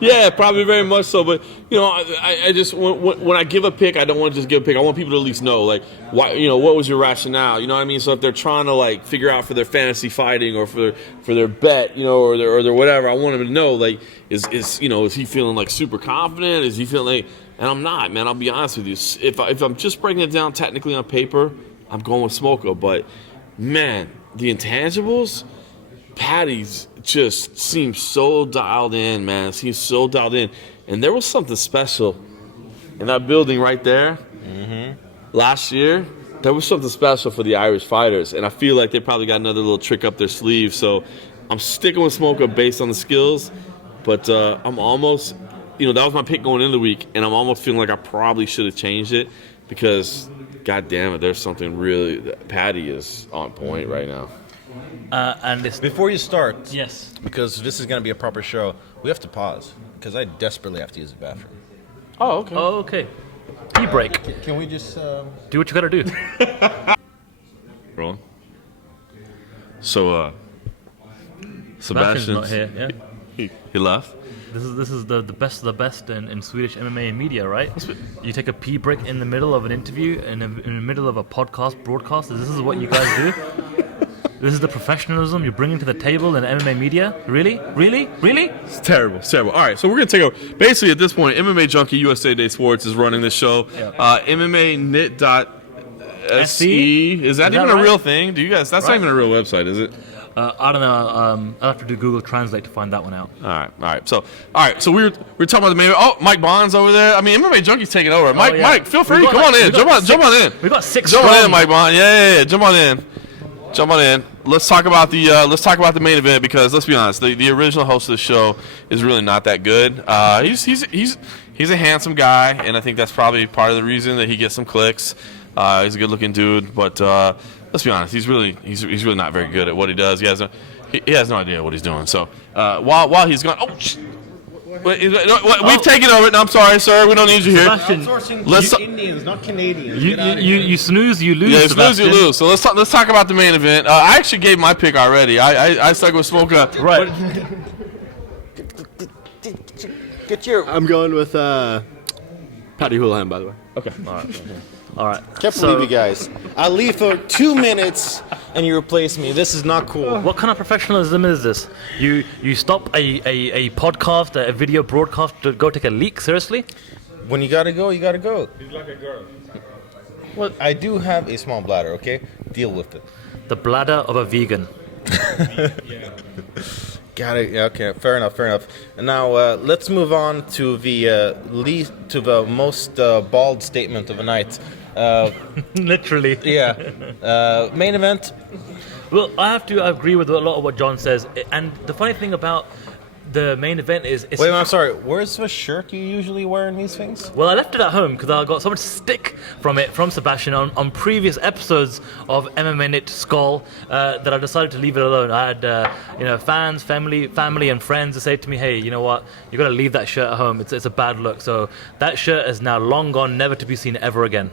Yeah, probably very much so. But I just when I give a pick, I don't want to just give a pick. I want people to at least know, like, why. What was your rationale? You know what I mean? So if they're trying to like figure out for their fantasy fighting or for their bet, or their whatever, I want them to know, like, is he feeling like super confident? Is he feeling like? And I'm not, man. I'll be honest with you. If I'm just breaking it down technically on paper, I'm going with Smoko. But man, the intangibles, Paddy's just seems so dialed in, man. Seems so dialed in. And there was something special in that building right there last year. There was something special for the Irish fighters, and I feel like they probably got another little trick up their sleeve. So I'm sticking with Smoko based on the skills, but I'm almost. That was my pick going into the week, and I'm almost feeling like I probably should have changed it because, God damn it, there's something really. Paddy is on point right now. And this. Before you start, Yes. because this is going to be a proper show, we have to pause because I desperately have to use the bathroom. Oh, okay. Oh, okay. Pee break. Can we just? Do what you gotta do. Rolling. So, Sebastian's Sebastian's not here. Yeah. he left. This is the best of the best in Swedish MMA and media, right? You take a pee break in the middle of an interview and in the middle of a podcast broadcast. This is what you guys do. This is the professionalism you're bringing to the table in MMA media? Really? Really? Really? It's terrible. It's terrible. All right, so we're going to take over. Basically, at this point, MMA Junkie USA Day Sports is running this show. MMAnytt.se. Is that even a real thing? Do you guys? That's not even a real website, is it? I don't know. I'll have to do Google Translate to find that one out. All right. So we were talking about the main. Oh, Mike Bond's over there. I mean, MMA Junkie's taking over. Mike, feel free. Come on in. Jump on in. We got 6 Jump strong. on in, Mike Bond. Yeah. Jump on in. Let's talk about the main event, because let's be honest, the original host of the show is really not that good. He's a handsome guy, and I think that's probably part of the reason that he gets some clicks. He's a good-looking dude, but let's be honest, he's really not very good at what he does. He has no idea what he's doing. So while he's gone, we've taken over it. No, I'm sorry, sir. We don't need you here. Sebastian, Let's Indians, not Canadians. you snooze, you lose. Yeah, you snooze, Sebastian. you lose. So let's talk about the main event. I actually gave my pick already. I stuck with Smoke. Right. Get your. I'm going with Patty Houlihan, by the way. Okay. All right. Can't believe you guys. I leave for 2 minutes and you replace me. This is not cool. What kind of professionalism is this? You stop a podcast, a video broadcast to go take a leak? Seriously? When you gotta go, you gotta go. He's like a girl. Well, I do have a small bladder. Okay, deal with it. The bladder of a vegan. Got it. Yeah, okay, fair enough. And now let's move on to the most bald statement of the night. Literally. Yeah. Main event. Well, I have to agree with a lot of what John says. And the funny thing about the main event is... Wait, I'm sorry. Where's the shirt you usually wear in these things? Well, I left it at home because I got so much stick from Sebastian on previous episodes of MMAnytt Skål that I decided to leave it alone. I had fans, family and friends to say to me, hey, you know what? You got to leave that shirt at home. It's a bad look. So that shirt is now long gone, never to be seen ever again.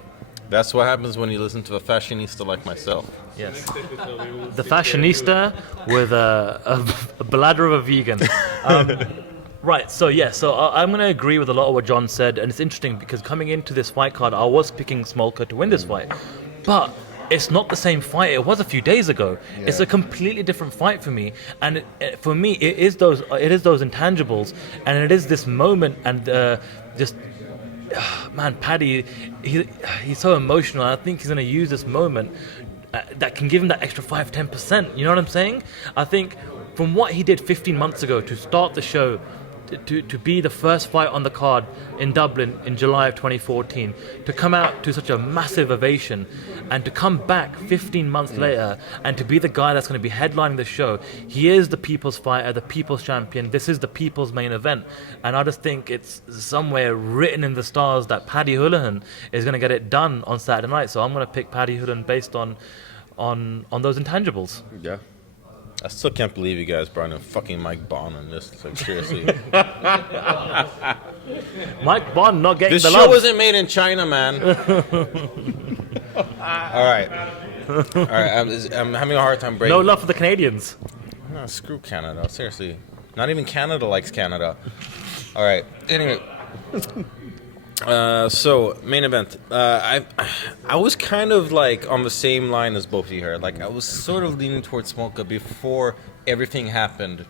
That's what happens when you listen to a fashionista like myself. Yes. The fashionista with a bladder of a vegan. Right, so I'm going to agree with a lot of what John said, and it's interesting because coming into this fight card, I was picking Smolka to win this fight, but it's not the same fight it was a few days ago. Yeah. It's a completely different fight for me, and for me, it is those intangibles, and it is this moment, and just. Man, Paddy, he's so emotional. I think he's going to use this moment that can give him that extra 5-10%. You know what I'm saying? I think from what he did 15 months ago to start the show, to be the first fight on the card in Dublin in July of 2014, to come out to such a massive ovation, and to come back 15 months later and to be the guy that's going to be headlining the show. He is the people's fighter, the people's champion. This is the people's main event, and I just think it's somewhere written in the stars that Paddy Houlihan is going to get it done on Saturday night. So I'm going to pick Paddy Houlihan based on those intangibles. Yeah. I still can't believe you guys brought in fucking Mike Bond on this. Like, seriously. Mike Bond not getting this the show love. wasn't made in China, man. All right. I'm having a hard time breaking. No love for the Canadians. No, screw Canada. Seriously. Not even Canada likes Canada. All right. Anyway. So main event. I was kind of like on the same line as both of you here. Like I was sort of leaning towards Smolka before everything happened.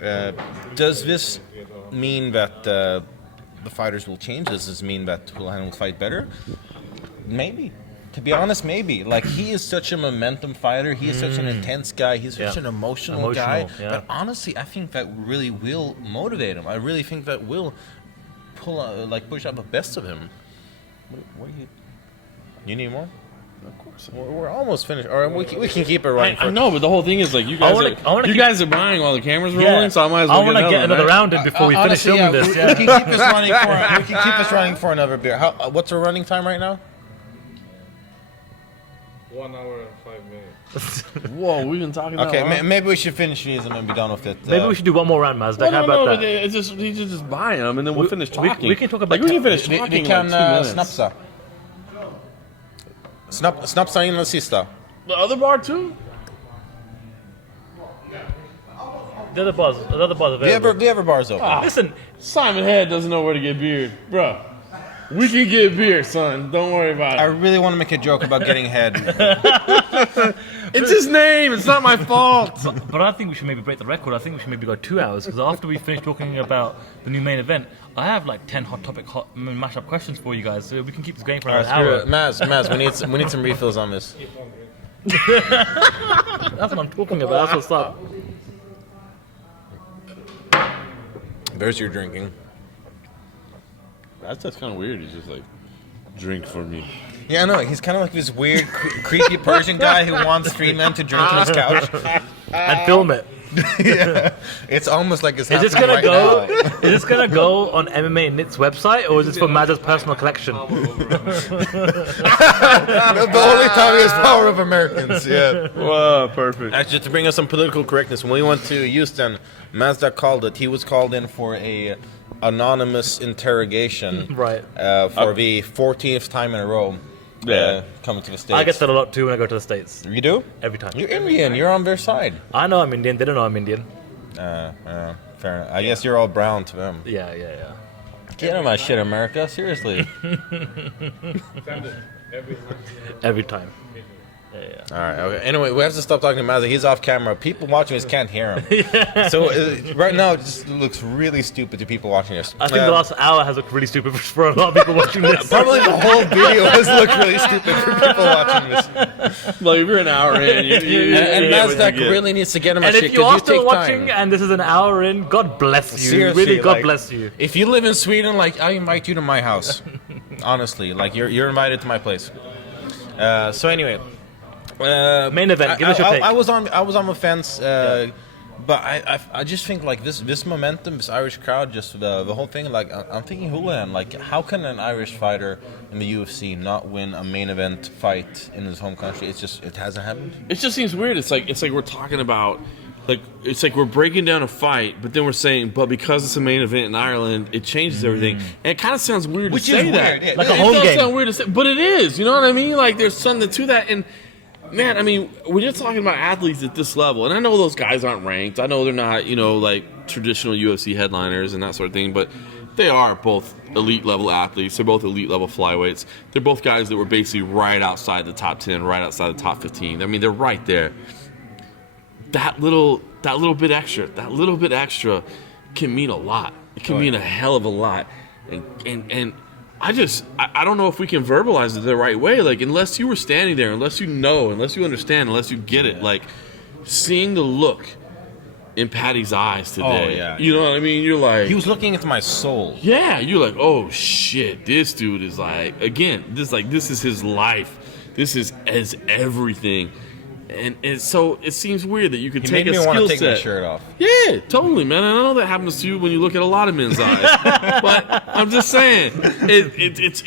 Does this mean that the fighters will change? Does this mean that Houlihan will fight better? Maybe. To be honest, maybe. Like he is such a momentum fighter. He is such an intense guy. He's such an emotional guy. Yeah. But honestly, I think that really will motivate him. I really think that will push out the best of him. What do you need more? Of course. We're almost finished. All right, we can keep it running. I know, but the whole thing is like you guys are buying while the camera's rolling, so I might as well get another round in before we finish filming this. We can keep this running for. We can keep this running for another beer. What's our running time right now? 1 hour and 5 minutes. Whoa, we've been talking about. Okay, maybe we should finish these and then be done with it. Maybe we should do one more round, Mazda. How about that? It's just you just buy them and then we'll finish talking. We can talk about. We can finish Vi talking kan like 2 minutes. snapsa. Snapsa in den sista. The other bar too. The other bars available. The other bars open. Listen, Simon Head doesn't know where to get beer, bro. We can get beer, son. Don't worry about I it. really want to make a joke about getting head. It's his name. It's not my fault. But I think we should maybe break the record. I think we should maybe go 2 hours because after we finish talking about the new main event, I have like 10 hot topic mashup questions for you guys, so we can keep this going for All another right, hour. Maz, we need some refills on this. That's what I'm talking about. That's what's up. There's your drinking. That's kind of weird. He's just like, drink for me. Yeah, I know. He's kind of like this weird, creepy Persian guy who wants three men to drink on his couch. And film it. Yeah, it's almost like it's Is this happening gonna right go? now. Is this gonna go on MMAnytt's website, or is this for Madda's personal collection? The only time he has power of Americans. Yeah. Whoa, perfect. Actually, to bring us some political correctness, when we went to Houston, Mazda called it. He was called in for a anonymous interrogation. Right. For the 14th time in a row. Coming to the States. I get that a lot too when I go to the States. You do? Every time. You're Indian. You're on their side. I know I'm Indian. They don't know I'm Indian. Fair enough. I guess you're all brown to them. Yeah. Get on my shit, America. Seriously. Every time. All right. Okay. Anyway, we have to stop talking to Mazda. He's off camera. People watching this can't hear him. So right now, it just looks really stupid to people watching this. I think the last hour has looked really stupid for a lot of people watching this. Probably the whole video has looked really stupid for people watching this. Like, if you're an hour in, you And get what Mazda you get. really needs to get him a And shit if you are because you still take watching time. and this is an hour in, God bless you. Seriously, Really, God like, bless you. If you live in Sweden, like I invite you to my house. Honestly, like you're invited to my place. So anyway. Main event, give us your take. I was on the fence, but I just think like this momentum, this Irish crowd, just the whole thing. Like I'm thinking Houlihan. Like how can an Irish fighter in the UFC not win a main event fight in his home country? It hasn't happened. It just seems weird. It's like we're talking about, like it's like we're breaking down a fight, but then we're saying, but because it's a main event in Ireland, it changes everything. And it kind of sounds weird Which to is say that. weird, yeah. Like a It home does game. sound weird to say, but it is. You know what I mean? Like there's something to that. And man, I mean, when you're talking about athletes at this level, and I know those guys aren't ranked. I know they're not, like traditional UFC headliners and that sort of thing, but they are both elite level athletes. They're both elite level flyweights. They're both guys that were basically right outside the top 10, right outside the top 15. I mean, they're right there. That little bit extra can mean a lot. It can mean a hell of a lot. And I don't know if we can verbalize it the right way. Like, unless you were standing there, unless you know, unless you understand, unless you get it, like, seeing the look in Paddy's eyes today. Oh, yeah. You know what I mean? You're like... He was looking into my soul. Yeah, you're like, oh, shit, this dude is like... Again, this is his life. This is everything. And so it seems weird that you could He take made a me want skill to take my set. shirt off. Yeah, totally, man. And I know that happens to you when you look at a lot of men's eyes. But I'm just saying, it's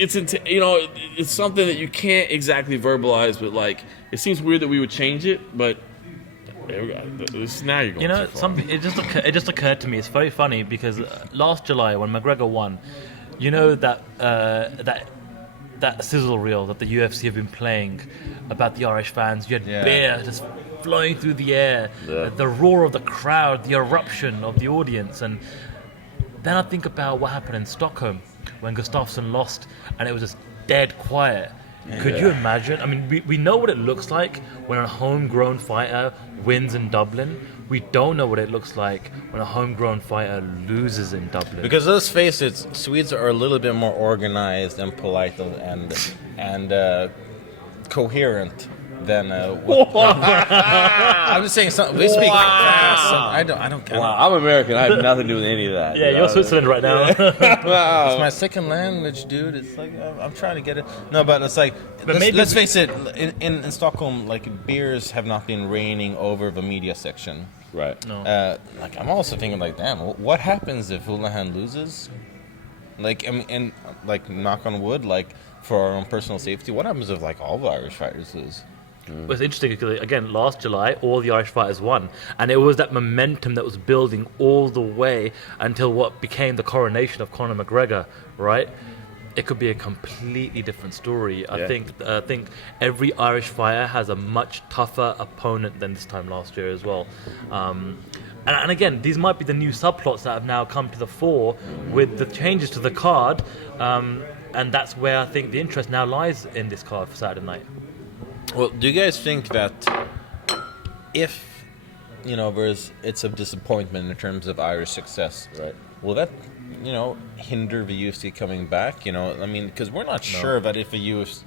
something that you can't exactly verbalize. But like, it seems weird that we would change it. But there we go. Now you're going. too far. Something. It just occurred to me. It's very funny because last July when McGregor won, that sizzle reel that the UFC have been playing about the Irish fans. You had beer just flowing through the air, the roar of the crowd, the eruption of the audience. And then I think about what happened in Stockholm when Gustafsson lost and it was just dead quiet. Could you imagine? I mean, we know what it looks like when a homegrown fighter wins in Dublin. We don't know what it looks like when a homegrown fighter loses in Dublin. Because let's face it, Swedes are a little bit more organized and polite and coherent than. I'm just saying something. They speak fast. I don't. Wow, I'm American. I have nothing to do with any of that. Yeah, you're Switzerland right now. It's my second language, dude. It's like I'm trying to get it. No, but it's like let's face it. In Stockholm, like beers have not been reigning over the media section. Right. No. Like I'm also thinking like, damn, what happens if Houlihan loses? Like, I mean, and like knock on wood, like for our own personal safety, what happens if like all the Irish fighters lose? It was interesting because, again, last July, all the Irish fighters won. And it was that momentum that was building all the way until what became the coronation of Conor McGregor, right? It could be a completely different story. I think every Irish fighter has a much tougher opponent than this time last year as well. And again, these might be the new subplots that have now come to the fore with the changes to the card. And that's where I think the interest now lies in this card for Saturday night. Well, do you guys think that if it's a disappointment in terms of Irish success, Right. will that hinder the UFC coming back? Because we're not sure that if the UFC,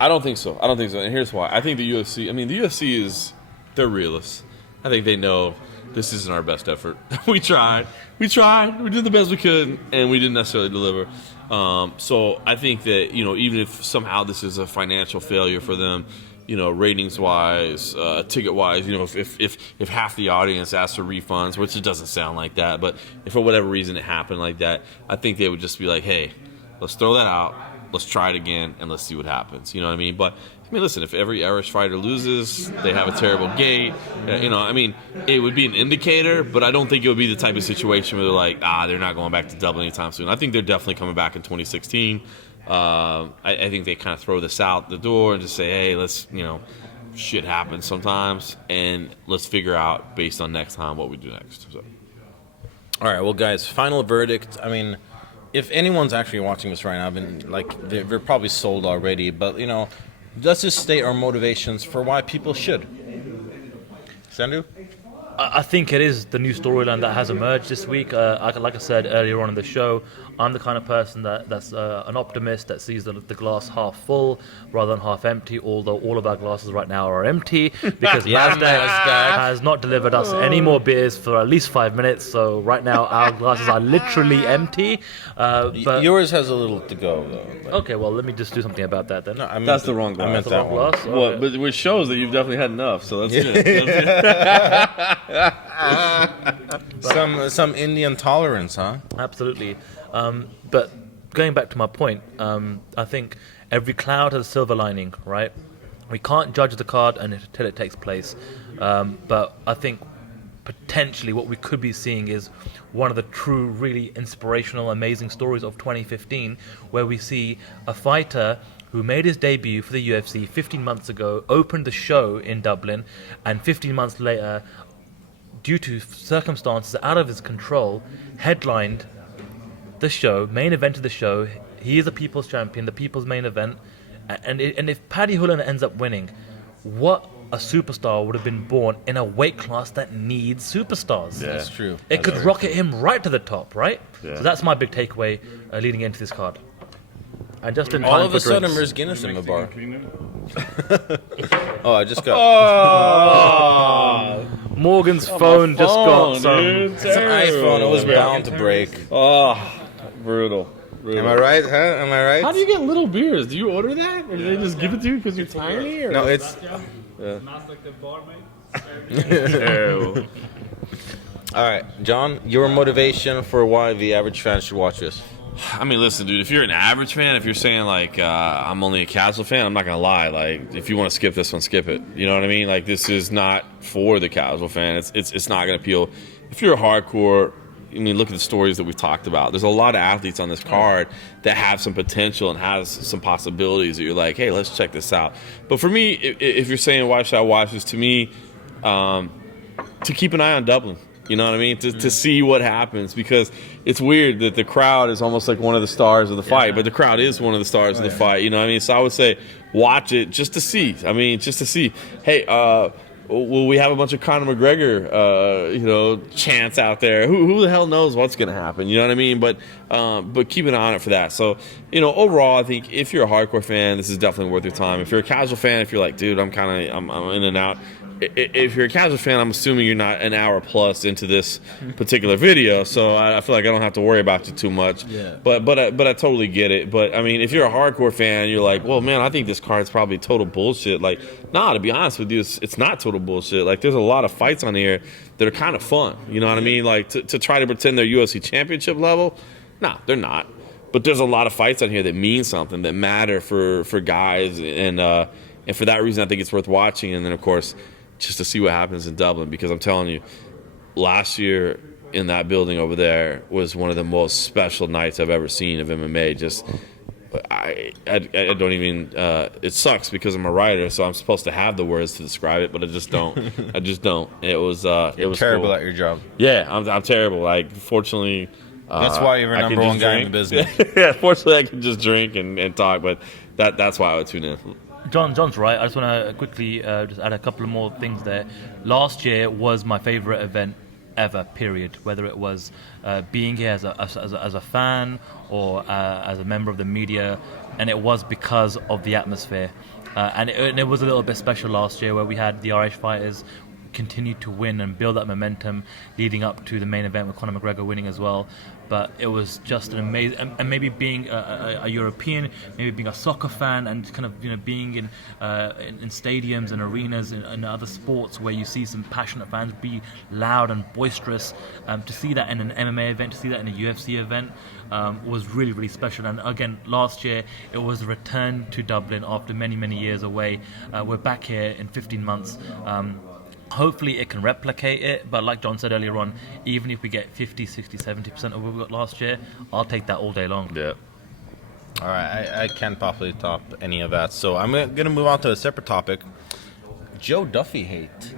I don't think so. And here's why. I think the UFC they're realists. I think they know this isn't our best effort. We tried. We did the best we could, and we didn't necessarily deliver. So I think that, even if somehow this is a financial failure for them, ratings-wise, ticket-wise, if half the audience asks for refunds, which it doesn't sound like that, but if for whatever reason it happened like that, I think they would just be like, hey, let's throw that out, let's try it again, and let's see what happens. You know what I mean? But, listen, if every Irish fighter loses, they have a terrible gate, it would be an indicator, but I don't think it would be the type of situation where they're like, they're not going back to Dublin anytime soon. I think they're definitely coming back in 2016. I think they kind of throw this out the door and just say, hey, let's, shit happens sometimes, and let's figure out based on next time what we do next. So. All right, well, guys, final verdict. If anyone's actually watching this right now, they're probably sold already, but, let's just state our motivations for why people should. Sandu? I think it is the new storyline that has emerged this week. Like I said earlier on in the show, I'm the kind of person that's an optimist that sees the glass half full rather than half empty, although all of our glasses right now are empty because Mazda has not delivered us any more beers for at least 5 minutes. So right now our glasses are literally empty. But yours has a little to go, though. Okay, well, let me just do something about that then. No, that's the wrong glass. I meant That's the that wrong one. glass? Well, Okay. but which shows that you've definitely had enough, so that's good. Some Indian tolerance, huh? Absolutely. But going back to my point, I think every cloud has a silver lining, right? We can't judge the card until it takes place. But I think potentially what we could be seeing is one of the true, really inspirational, amazing stories of 2015, where we see a fighter who made his debut for the UFC 15 months ago, opened the show in Dublin, and 15 months later, due to circumstances out of his control, headlined the show, main event of the show. He is a people's champion, the people's main event. And if Paddy Hullen ends up winning, what a superstar would have been born in a weight class that needs superstars. That's true. It could rocket him right to the top, right? Yeah. So that's my big takeaway leading into this card. And just in All time of for a sudden, drinks. there's Guinness in the bar. Cleaner. Oh, I just got Morgan's phone just got some. Dude, it's an iPhone. It was bound to break. Oh, brutal. Am I right? Huh? Am I right? How do you get little beers? Do you order that, or do they just give it to you because you're tiny? Or? No, it's. Ew. All right, John. Your motivation for why the average fan should watch this? Listen, dude, if you're an average fan, if you're saying, I'm only a casual fan, I'm not going to lie. If you want to skip this one, skip it. You know what I mean? This is not for the casual fan. It's not going to appeal. If you're a hardcore, look at the stories that we've talked about. There's a lot of athletes on this card that have some potential and has some possibilities that you're like, hey, let's check this out. But for me, if you're saying why should I watch this, to me, to keep an eye on Dublin. You know what I mean? To see what happens, because it's weird that the crowd is almost like one of the stars of the fight, but the crowd is one of the stars of the fight. You know what I mean? So I would say watch it just to see. Just to see. Hey, will we have a bunch of Conor McGregor, chants out there? Who the hell knows what's going to happen? You know what I mean? But keep an eye on it for that. So, overall, I think if you're a hardcore fan, this is definitely worth your time. If you're a casual fan, if you're like, dude, I'm in and out. If you're a casual fan, I'm assuming you're not an hour plus into this particular video, so I feel like I don't have to worry about you too much. Yeah. But I totally get it. But if you're a hardcore fan, you're like, well, man, I think this card's probably total bullshit. To be honest with you, it's not total bullshit. There's a lot of fights on here that are kind of fun. You know what I mean? To try to pretend they're UFC championship level, nah, they're not. But there's a lot of fights on here that mean something, that matter for guys, and for that reason, I think it's worth watching. And then, of course, just to see what happens in Dublin, because I'm telling you, last year in that building over there was one of the most special nights I've ever seen of MMA. I don't even. It sucks because I'm a writer, so I'm supposed to have the words to describe it, but I just don't. It was. It was terrible cool. at your job. Yeah, I'm terrible. Fortunately. That's why you're a number one guy in the business. Yeah, fortunately I can just drink and talk, but that's why I would tune in. John's right. I just want to quickly just add a couple of more things there. Last year was my favorite event ever, period. Whether it was being here as a fan or as a member of the media, and it was because of the atmosphere. And it was a little bit special last year where we had the Irish fighters continue to win and build that momentum leading up to the main event with Conor McGregor winning as well. But it was just an amazing, and maybe being a European, maybe being a soccer fan, and kind of being in stadiums and arenas and other sports where you see some passionate fans be loud and boisterous. To see that in an MMA event, to see that in a UFC event, was really, really special. And again, last year it was a return to Dublin after many, many years away. We're back here in 15 months. Hopefully it can replicate it, but like John said earlier on, even if we get 50, 60, 70% of what we got last year, I'll take that all day long. Yeah. All right, I can't possibly top any of that, so I'm going to move on to a separate topic. Joe Duffy hate.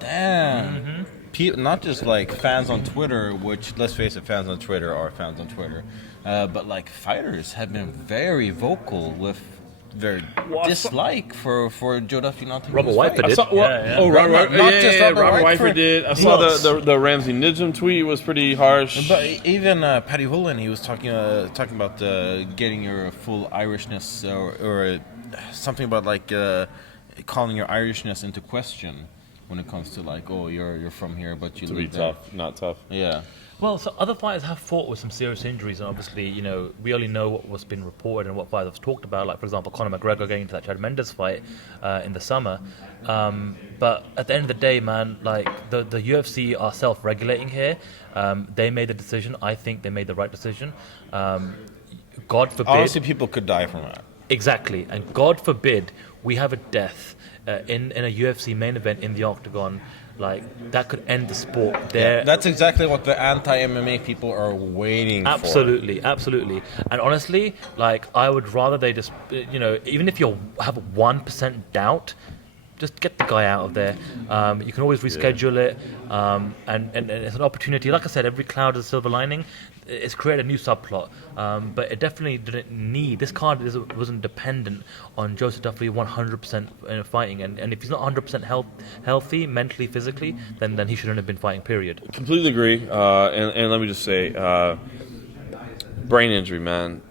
Damn. Not just like fans on Twitter, which, let's face it, fans on Twitter are fans on Twitter, but like fighters have been very vocal with their dislike for Joe Duffy not to Robert White I saw, Robert White did. I saw the Ramsey Nijum tweet was pretty harsh. But even Paddy Holohan, he was talking about getting your full Irishness or something about like calling your Irishness into question when it comes to like, oh, you're from here, but you To live be there. tough, not tough. Yeah. Well, so other fighters have fought with some serious injuries, and obviously, we only know what's been reported and what fighters have talked about. Like, for example, Conor McGregor getting into that Chad Mendes fight in the summer. But at the end of the day, man, like the UFC are self-regulating here. They made the decision. I think they made the right decision. God forbid. Honestly, people could die from that. Exactly, and God forbid we have a death in a UFC main event in the octagon. Like, that could end the sport there. Yeah, that's exactly what the anti-MMA people are waiting for. Absolutely. And honestly, like, I would rather they just, even if you have 1% doubt, just get the guy out of there. You can always reschedule it, and it's an opportunity. Like I said, every cloud is a silver lining. It's created a new subplot, but it definitely didn't need. This card wasn't dependent on Joseph Duffy 100% fighting, and if he's not 100% healthy, mentally, physically, then he shouldn't have been fighting. Period. Completely agree. And let me just say, brain injury, man.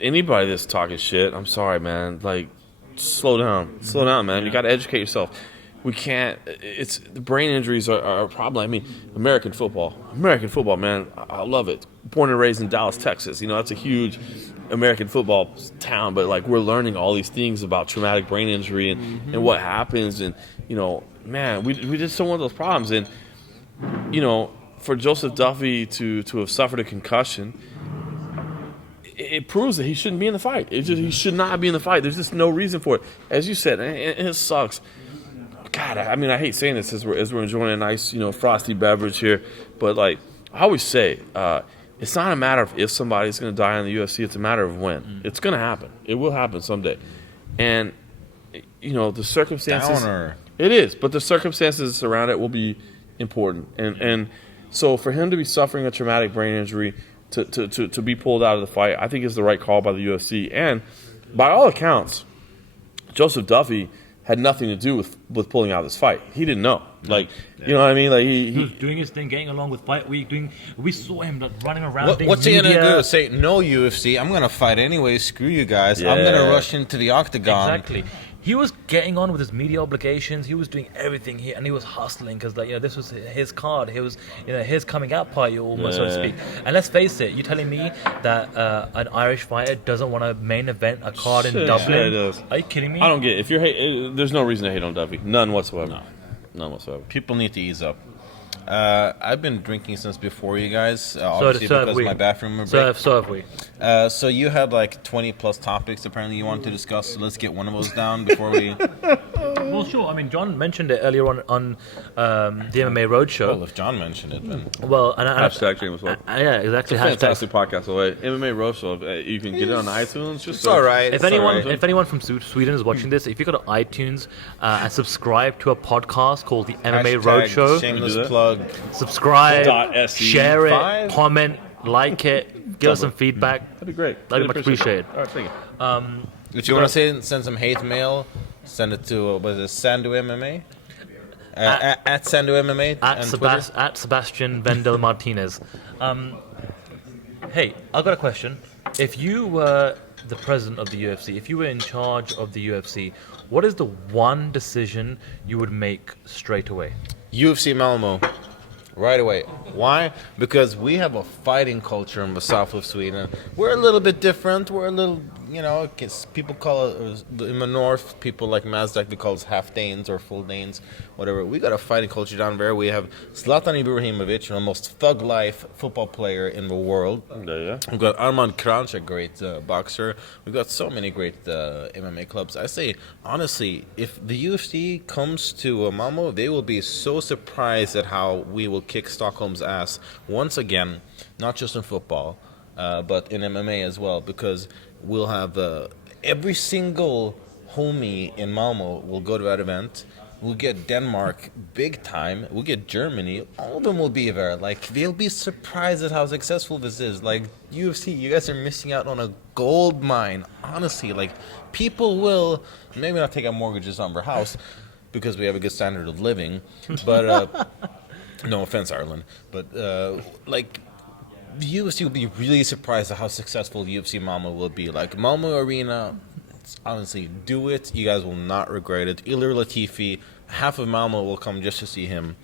Anybody that's talking shit, I'm sorry, man. Like, slow down, man. You got to educate yourself. We can't. It's the brain injuries are a problem. I mean, American football, man. I love it. Born and raised in Dallas, Texas. That's a huge American football town. But like, we're learning all these things about traumatic brain injury and what happens. And man, we just don't want those problems. And for Joseph Duffy to have suffered a concussion, it proves that he shouldn't be in the fight. He should not be in the fight. There's just no reason for it. As you said, and it sucks. God, I mean, I hate saying this as we're enjoying a nice, frosty beverage here, but like I always say, it's not a matter of if somebody's going to die in the UFC. It's a matter of when. It's going to happen. It will happen someday, and the circumstances. Downer. It is, but the circumstances around it will be important, and so for him to be suffering a traumatic brain injury, to be pulled out of the fight, I think is the right call by the UFC, and by all accounts, Joseph Duffy had nothing to do with pulling out of this fight. He didn't know. Like, you know what I mean? Like he was doing his thing, getting along with Fight Week. We saw him like, running around. What's he gonna do? Say no, UFC? I'm gonna fight anyway. Screw you guys. Yeah. I'm gonna rush into the octagon. Exactly. He was getting on with his media obligations. He was doing everything here, and he was hustling because, this was his card. He was, his coming out party, almost, so to speak. And let's face it, you're telling me that an Irish fighter doesn't want to main event a card in Dublin? Yeah, it does. Are you kidding me? I don't get it. If you're there's no reason to hate on Duffy. None whatsoever. None whatsoever. People need to ease up. I've been drinking since before you guys, obviously so because of my bathroom break. So have we. So you had like 20 plus topics apparently you wanted to discuss. So let's get one of those down before we. Well, sure. I mean, John mentioned it earlier on the MMA Roadshow. Well, if John mentioned it, then. Well, and Hashtag James Well. yeah, exactly. It's a fantastic podcast. Away. MMA Roadshow. You can get it on iTunes. It's all right. If anyone from Sweden is watching this, if you go to iTunes and subscribe to a podcast called the MMA Roadshow, shameless plug. Subscribe, .se. share it, 5? comment, like it, give us some feedback. That'd be great. That'd be much appreciated. All right, thank you. If you want to send some hate mail, send it to was it Sandu MMA? At Sandu MMA At Sebastian Vendel Martinez. Hey, I've got a question. If you were the president of the UFC, if you were in charge of the UFC, what is the one decision you would make straight away? UFC Malmo. Right away. Why? Because we have a fighting culture in the south of Sweden. We're a little bit different. We're a little, people call it, in the north, people like Mazdak, they call us half Danes or full Danes, whatever. We got a fighting culture down there. We have Zlatan Ibrahimovic, the most thug life football player in the world. Yeah. We've got Armand Kranch, a great boxer. We've got so many great MMA clubs. I say, honestly, if the UFC comes to Malmo, they will be so surprised at how we will kick Stockholm's ass once again, not just in football, but in MMA as well, because we'll have every single homie in Malmo will go to that event. We'll get Denmark big time. We'll get Germany. All of them will be there. Like, they'll be surprised at how successful this is. Like, UFC, you guys are missing out on a gold mine. Honestly, like, people will maybe not take out mortgages on their house because we have a good standard of living, but no offense, Ireland, but the UFC will be really surprised at how successful UFC Malmo will be. Like, Malmo Arena, honestly, do it. You guys will not regret it. Ilir Latifi, half of Malmo will come just to see him.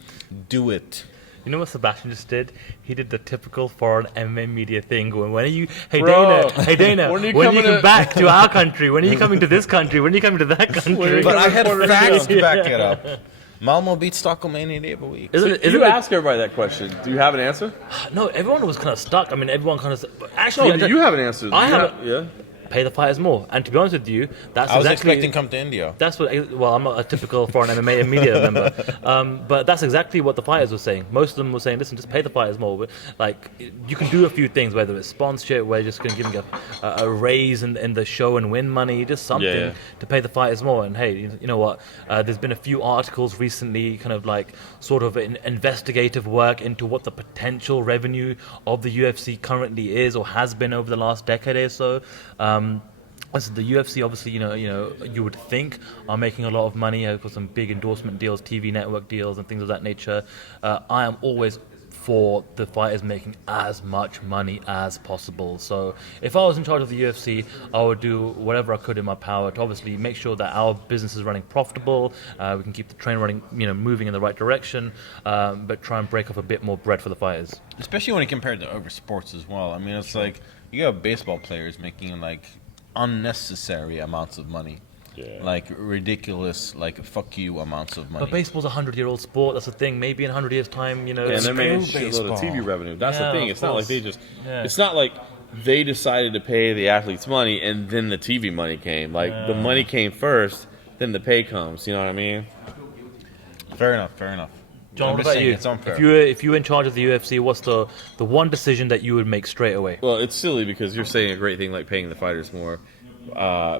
Do it. You know what Sebastian just did? He did the typical foreign MMA media thing going, when are you, hey Bro, Dana, when are you coming back to our country? When are you coming to this country? When are you coming to that country? But I had facts to back it up. Malmo beats Stockholm any day of the week. You ask everybody that question. Do you have an answer? No, everyone was kind of stuck. I mean, everyone kind of... Actually, No, you have an answer. I have Yeah. Pay the fighters more. And to be honest with you, that's I was exactly... expecting come to India. That's what... Well, I'm not a typical foreign MMA media member. But that's exactly what the fighters were saying. Most of them were saying, listen, just pay the fighters more. Like, you can do a few things, whether it's sponsorship, where you're just going to give them a raise in the show and win money, just something to pay the fighters more. And hey, you know what? There's been a few articles recently, kind of like sort of an investigative work into what the potential revenue of the UFC currently is or has been over the last decade or so. So the UFC, obviously, you would think are making a lot of money for some big endorsement deals, TV network deals, and things of that nature. I am always for the fighters making as much money as possible. So if I was in charge of the UFC, I would do whatever I could in my power to obviously make sure that our business is running profitable. We can keep the train running, moving in the right direction, but try and break off a bit more bread for the fighters. Especially when you compare it to other sports as well. I mean, it's like you have baseball players making like unnecessary amounts of money. Yeah. Like ridiculous, like fuck you amounts of money. But baseball's a 100-year-old sport. That's the thing. Maybe in 100 years' time, And they're making a shitload of TV revenue. That's the thing. It's not like they just. Yeah. It's not like they decided to pay the athletes money and then the TV money came. Like the money came first, then the pay comes. You know what I mean? Fair enough. John, I'm what just about saying you? it's unfair. If you were in charge of the UFC, what's the one decision that you would make straight away? Well, it's silly because you're saying a great thing like paying the fighters more.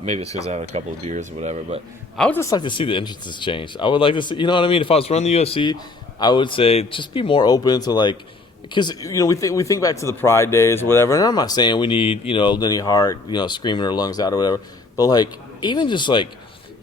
Maybe it's because I had a couple of beers or whatever, but I would just like to see the entrances change. I would like to see, you know what I mean? If I was running the UFC, I would say just be more open to like, because we think back to the Pride days or whatever, and I'm not saying we need Lenny Hart screaming her lungs out or whatever, but like even just like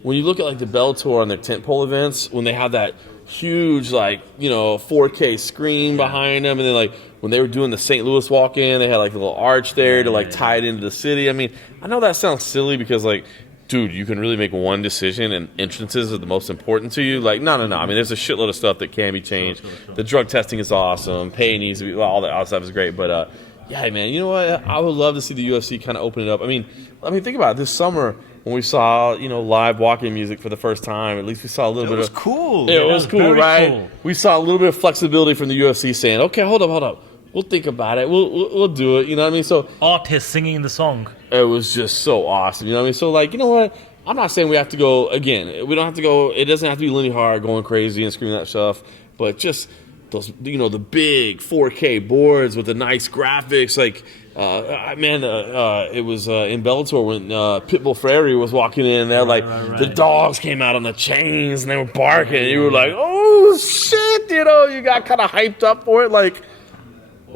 when you look at like the Bellator and their tentpole events, when they have that huge 4K screen behind them, and then like when they were doing the St. Louis walk-in, they had like a little arch there to like tie it into the city. I mean, I know that sounds silly because like, dude, you can really make one decision and entrances are the most important to you. Like, no. I mean, there's a shitload of stuff that can be changed. Sure. The drug testing is awesome. Pay needs to be, all that other stuff is great. But yeah, man, you know what? I would love to see the UFC kind of open it up. I mean, think about it. This summer when we saw live walk-in music for the first time, at least we saw a little bit of. It was cool. It was cool, right? Cool. We saw a little bit of flexibility from the UFC saying, okay, hold up. We'll think about it. We'll do it. You know what I mean? So artists singing the song. It was just so awesome. You know what I mean? So like, you know what? I'm not saying we have to go again. We don't have to go. It doesn't have to be Lenny Hart going crazy and screaming that stuff. But just those, the big 4K boards with the nice graphics. Like, it was in Bellator when Pitbull Frere was walking in there. Like the dogs came out on the chains and they were barking. And you were like, oh shit! You got kind of hyped up for it. Like,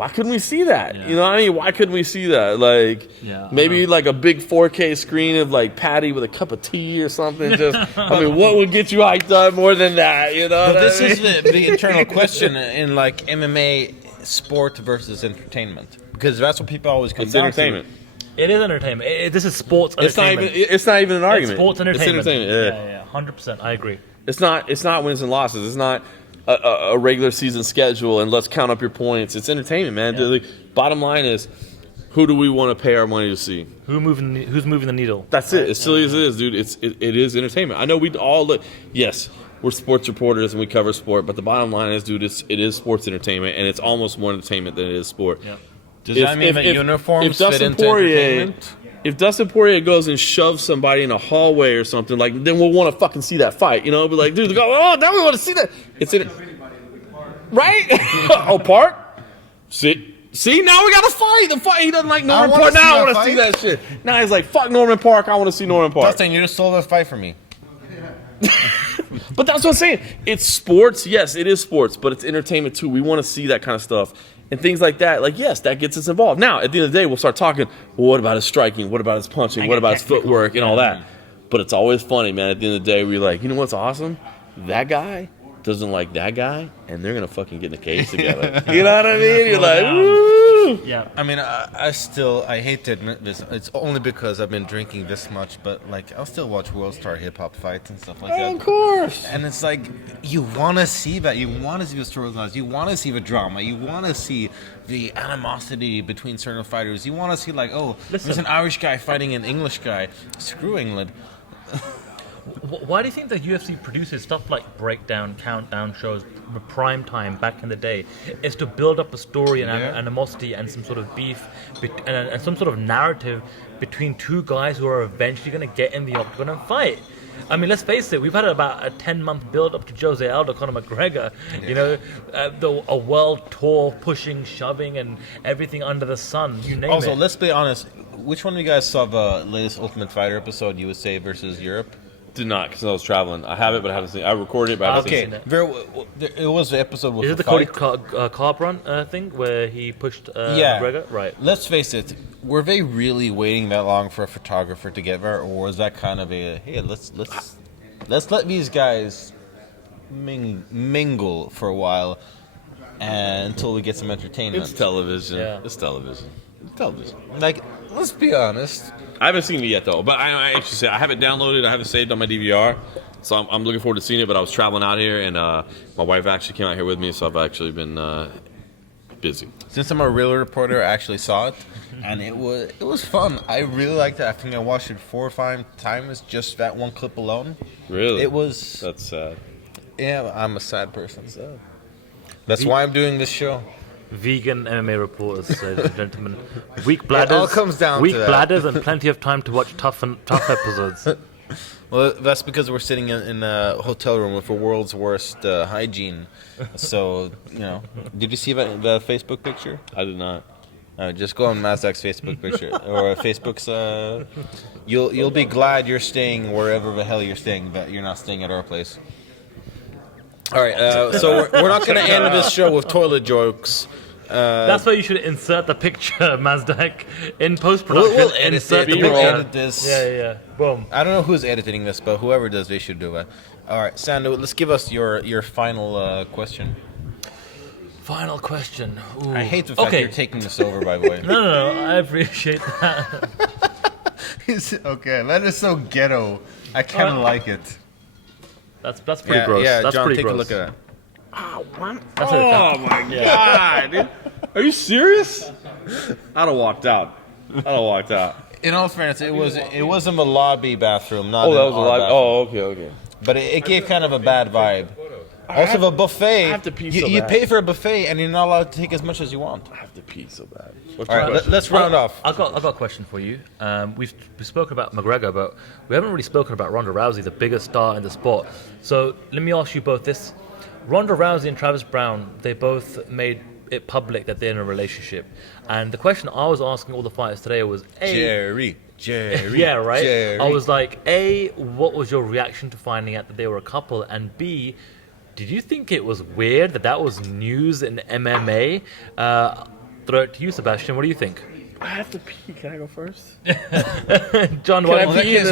why couldn't we see that? Yeah. You know what I mean? Why couldn't we see that? Like, Yeah, I maybe know. like a big 4K screen of like Patty with a cup of tea or something. Just, I mean, what would get you hyped up more than that? You know? But what this I is mean? the eternal question in like MMA sport versus entertainment, because that's what people always come It's down entertainment. It is entertainment. This is sports It's not even. entertainment. It's not even an argument. It's sports entertainment. It's entertainment. Yeah. 100%. I agree. It's not wins and losses. It's not a regular season schedule and let's count up your points. It's entertainment, man. Yeah. The bottom line is, who do we want to pay our money to see? Who's moving the needle? That's it. As silly as it is, dude. It is entertainment. I know we all look. Yes, we're sports reporters and we cover sport, but the bottom line is, dude, it is sports entertainment, and it's almost more entertainment than it is sport. Yeah. Does that mean that uniforms fit into entertainment? If Dustin Poirier goes and shoves somebody in a hallway or something, like, then we'll want to fucking see that fight. You know, be like, dude, oh, now we want to see that. It's in, right? Oh, Park. See, now we got to fight. The fight. He doesn't like Norman Park. Now I want to see that shit. Now he's like, fuck Norman Park. I want to see Norman Park. Dustin, you just sold that fight for me. But that's what I'm saying. It's sports. Yes, it is sports, but it's entertainment too. We want to see that kind of stuff. And things like that, like, yes, that gets us involved. Now, at the end of the day, we'll start talking, well, what about his striking? What about his punching? What about his footwork and all that? But it's always funny, man. At the end of the day, we're like, you know what's awesome? That guy doesn't like that guy, and they're going to fucking get in the cage together. You know what I mean? You're like, woo! Yeah. I mean, I hate to admit this. It's only because I've been drinking this much, but like, I'll still watch World Star Hip Hop fights and stuff like that. Of course. And it's like, you want to see that. You want to see the storylines. You want to see the drama. You want to see the animosity between certain fighters. You want to see, like, oh, there's an Irish guy fighting an English guy. Screw England. Why do you think the UFC produces stuff like breakdown, countdown shows, prime time back in the day? Is to build up a story and animosity and some sort of beef and some sort of narrative between two guys who are eventually going to get in the octagon and fight. I mean, let's face it, we've had about a 10-month build up to Jose Aldo, Conor McGregor, you know, a world tour, pushing, shoving, and everything under the sun, you name it. Also, let's be honest. Which one of you guys saw the latest Ultimate Fighter episode, USA versus Europe? Did not, because I was traveling. I have it, but I haven't seen it. I recorded it, but I haven't seen it. It was the episode with Is it the Cody Carb run thing where he pushed McGregor? Right. Let's face it. Were they really waiting that long for a photographer to get there, or was that kind of a hey, let's let these guys mingle for a while until we get some entertainment? It's television. Yeah. It's television. It's television. Like, let's be honest. I haven't seen it yet, though. But I actually say I have it downloaded. I have it saved on my DVR. So I'm looking forward to seeing it. But I was traveling out here, and my wife actually came out here with me. So I've actually been busy. Since I'm a real reporter, I actually saw it, and it was fun. I really liked it. I think I watched it 4 or 5 times, just that one clip alone. Really? It was. That's sad. Yeah, I'm a sad person. So that's why I'm doing this show. Vegan MMA reporters, ladies and gentlemen. Weak bladders. all comes down weak to that. bladders and plenty of time to watch tough episodes. Well, that's because we're sitting in a hotel room with the world's worst hygiene. So, you know, did you see the Facebook picture? I did not. Just go on Mazdak's Facebook picture or Facebook's. You'll be glad you're staying wherever the hell you're staying, but you're not staying at our place. All right, so we're not going to end this show with toilet jokes. That's why you should insert the picture, Mazdak, in post-production. We'll edit insert it. the We'll picture. edit this. Yeah. Boom. I don't know who's editing this, but whoever does, they should do it. All right, Sando, let's give us your final question. Final question. Ooh. I hate the fact that you're taking this over, by the way. No, I appreciate that. Okay, that is so ghetto. I kind of like it. That's pretty gross. Yeah, That's John, pretty take gross. a look at that. That's Oh my god, dude. Are you serious? I'd have walked out. In all fairness, it was in the lobby bathroom, not Oh, that in was a our live. bathroom. Oh, okay. But it gave kind of a bad vibe. Also, the buffet, I have to pee so you bad. pay for a buffet and you're not allowed to take as much as you want. I have to pee so bad. All right, let's round off. I've got a question for you. We've spoken about McGregor, but we haven't really spoken about Ronda Rousey, the biggest star in the sport. So let me ask you both this. Ronda Rousey and Travis Brown, they both made it public that they're in a relationship. And the question I was asking all the fighters today was, Jerry. yeah, right? Jerry. I was like, A, what was your reaction to finding out that they were a couple? And B, did you think it was weird that was news in MMA? throw it to you, Sebastian. What do you think? I have to pee. Can I go first? John, why don't you? I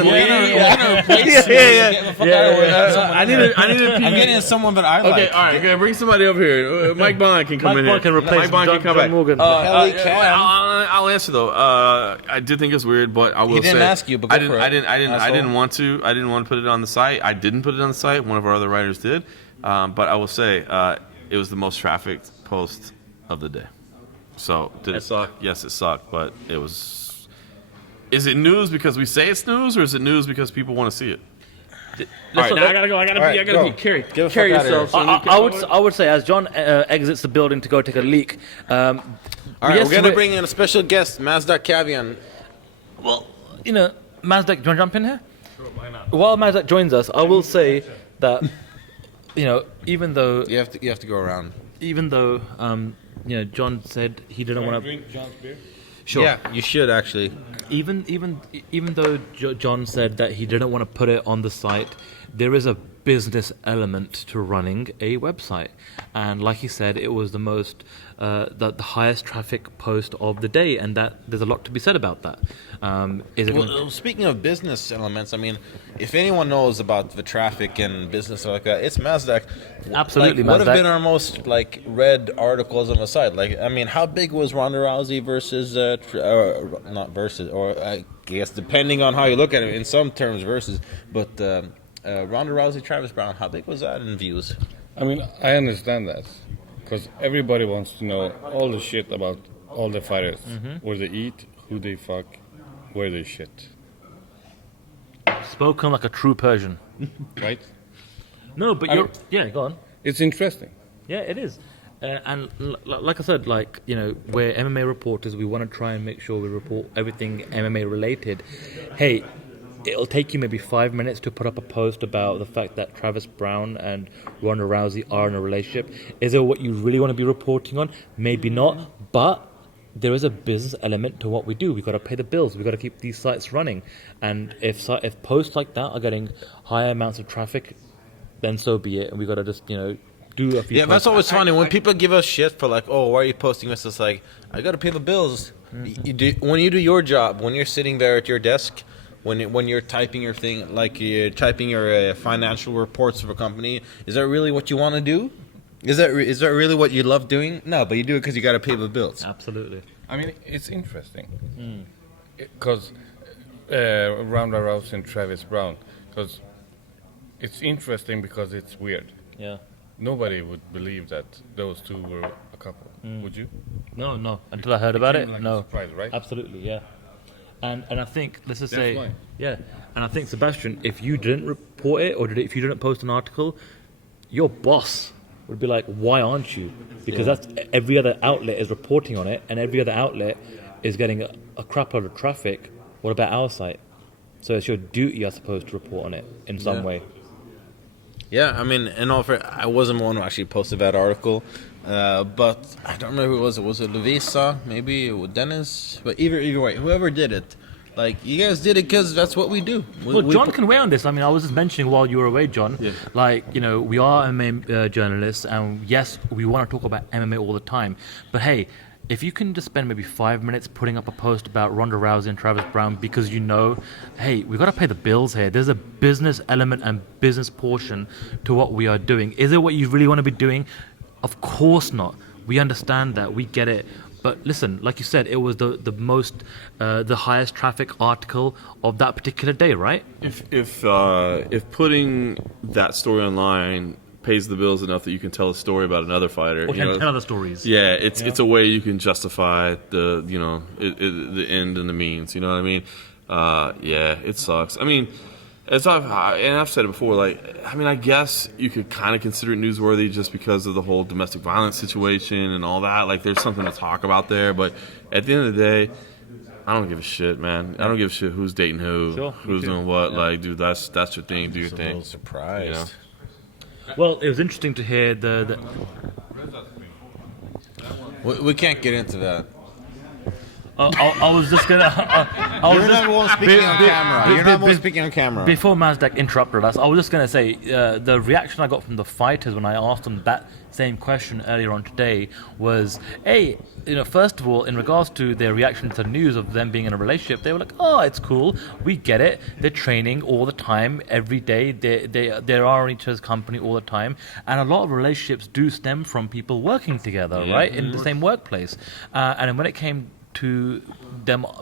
need to pee. I'm getting someone that I like. Okay, all right. Okay, bring somebody over here. Mike Bond can come in here. Mike Bond can replace Mike Bond can come John back. Morgan. I'll answer though. I did think it's weird, but I will say He didn't ask you, but go for it. I didn't want to. I didn't want to put it on the site. I didn't put it on the site. One of our other writers did, but I will say it was the most trafficked post of the day. So did it suck? Yes, it sucked, but it was. Is it news because we say it's news, or is it news because people want to see it? All right, now I gotta go. I gotta pee. Carry yourself. I would say as John exits the building to go take a leak. All right, we're gonna bring in a special guest, Mazda Kavian. Well, Mazdak, do you want to jump in here? Sure, why not? While Mazdak joins us, I will say that even though You have to go around. even though John said he didn't want to Drink John's beer. Sure. Yeah, you should actually. Even though John said that he didn't want to put it on the site, there is a business element to running a website, and like he said, it was the most the highest traffic post of the day, and that there's a lot to be said about that. Speaking of business elements, I mean, if anyone knows about the traffic and business like that, it's Mazdak. Absolutely, What have Mazdak. been our most read articles on the site? How big was Ronda Rousey versus not versus, or I guess depending on how you look at it, in some terms versus, but Ronda Rousey, Travis Brown, how big was that in views? I mean, I understand that because everybody wants to know all the shit about all the fighters, where they eat, who they fuck, where they shit, Spoken like a true Persian. right? No, but go on. It's interesting. Yeah, it is. And like I said, we're MMA reporters. We want to try and make sure we report everything MMA related. Hey, it'll take you maybe 5 minutes to put up a post about the fact that Travis Brown and Ronda Rousey are in a relationship. Is it what you really want to be reporting on? Maybe not, but there is a business element to what we do. We've got to pay the bills. We've got to keep these sites running. And if posts like that are getting higher amounts of traffic, then so be it. And we've got to just, do a few posts. Yeah, that's always funny when people give us shit for why are you posting this? It's like, I got to pay the bills. When you do your job, when you're sitting there at your desk, when you're typing your thing, you're typing your financial reports of a company, is that really what you want to do? Is that really what you love doing? No, but you do it because you got to pay the bills. Absolutely. I mean, it's interesting because Ronda Rousey and Travis Brown, because it's interesting because it's weird. Yeah. Nobody would believe that those two were a couple, would you? No. Until I heard about it, Seemed like a no. surprise, right? Absolutely, yeah. And I think, let's just That's say, why. yeah. And I think, Sebastian, if you didn't report it, or if you didn't post an article, your boss would be like, why aren't you? Because that's every other outlet is reporting on it, and every other outlet is getting a crap load of traffic. What about our site? So it's your duty, I suppose, to report on it in some way. Yeah, I mean, I wasn't the one who actually posted that article, but I don't remember who it was. Was it Levisa? Maybe Dennis? But either way, whoever did it, you guys did it because that's what we do. Well, John can weigh on this. I mean, I was just mentioning while you were away, John, we are MMA journalists, and yes, we want to talk about MMA all the time, but hey, if you can just spend maybe 5 minutes putting up a post about Ronda Rousey and Travis Brown because hey, we've got to pay the bills here. There's a business element and business portion to what we are doing. Is it what you really want to be doing? Of course not. We understand that. We get it. But listen, like you said, it was the most, the highest traffic article of that particular day, right? If putting that story online pays the bills enough that you can tell a story about another fighter, Or 10 other stories. Yeah, it's a way you can justify the the end and the means. You know what I mean? It sucks. I mean, I've said it before. I guess you could kind of consider it newsworthy just because of the whole domestic violence situation and all that. There's something to talk about there. But at the end of the day, I don't give a shit, man. I don't give a shit who's dating who, who's doing what. Yeah. Dude, that's your thing. Do your thing. A little surprised. Well, it was interesting to hear We can't get into that. I was just gonna. You're not the one speaking on camera. You're not the one speaking on camera. Before Mazdak interrupted us, I was just going to say the reaction I got from the fighters when I asked them that same question earlier on today was, hey, first of all, in regards to their reaction to the news of them being in a relationship, they were like, oh, it's cool, we get it. They're training all the time, every day. They are in each other's company all the time, and a lot of relationships do stem from people working together, right, in the same workplace. And when it came to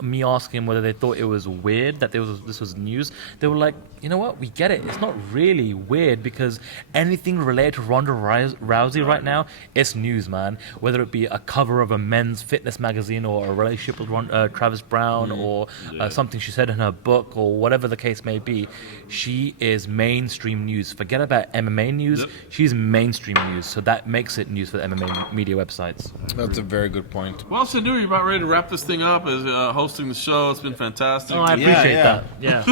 me asking whether they thought it was weird that this was news, they were like, you know what, we get it. It's not really weird because anything related to Ronda Rousey right now, it's news, man. Whether it be a cover of a men's fitness magazine or a relationship with Travis Brown or something she said in her book or whatever the case may be, she is mainstream news. Forget about MMA news. Yep. She's mainstream news, so that makes it news for the MMA media websites. That's a very good point. Well, Sadu, you're about ready to wrap this thing up as hosting the show. It's been fantastic. Oh, I appreciate that. Yeah.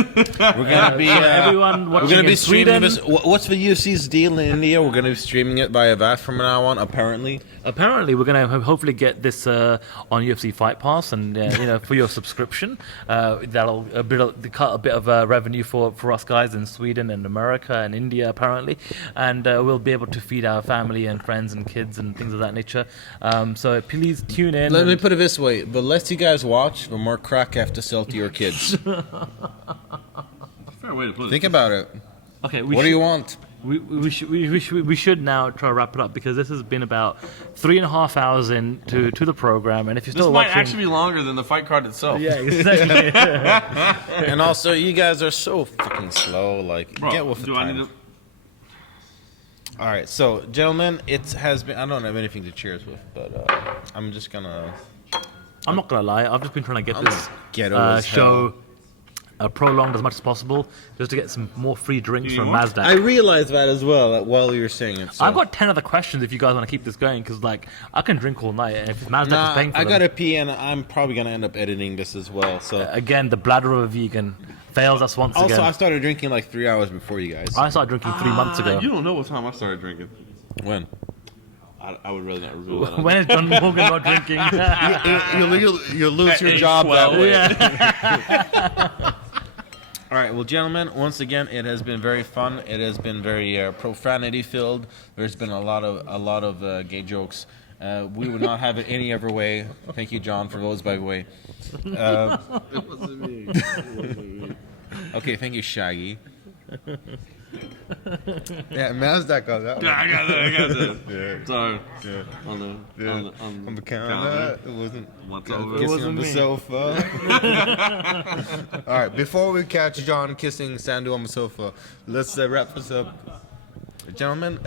We're gonna be everyone watching we're gonna be in Sweden. streaming this. What's the UFC's deal in India? We're gonna be streaming it via VAT from now on. Apparently, we're going to hopefully get this on UFC Fight Pass, and for your subscription, that'll cut a bit of revenue for us guys in Sweden and America and India apparently, and we'll be able to feed our family and friends and kids and things of that nature. So please tune in. Let me put it this way: the less you guys watch, the more crack you have to sell to your kids. Fair way to put it. Think about it. Okay, what do you want? We should now try to wrap it up because this has been about 3.5 hours into the program, and if you're still watching, this might actually be longer than the fight card itself. Yeah, exactly. And also, you guys are so fucking slow. Like, Bro, get with the time. All right, so gentlemen, it has been. I don't have anything to cheers with, but I'm just gonna. I'm not gonna lie. I've just been trying to get this ghetto as show prolonged as much as possible, just to get some more free drinks from Mazda. I realized that as well while you were saying it. So. I've got 10 other questions if you guys want to keep this going, because I can drink all night, and if Mazda is paying for them. I gotta pee, and I'm probably gonna end up editing this as well. So again, the bladder of a vegan fails us once again. Also, I started drinking like 3 hours before you guys. I started drinking 3 months ago. You don't know what time I started drinking. When? I would rather not reveal that. When is John Morgan not drinking? You'll lose your job that way. Yeah. All right, well, gentlemen, once again, it has been very fun. It has been very profanity filled. There's been a lot of gay jokes. We would not have it any other way. Thank you, John, for those, by the way. It wasn't me. Okay, thank you, Shaggy. Yeah, Mazda got that one. Yeah, I got that. Yeah. Sorry. Yeah. On the counter. It wasn't. What's over? Kissing on the sofa. All right, before we catch John kissing Sandu on the sofa, let's wrap this up. Gentlemen,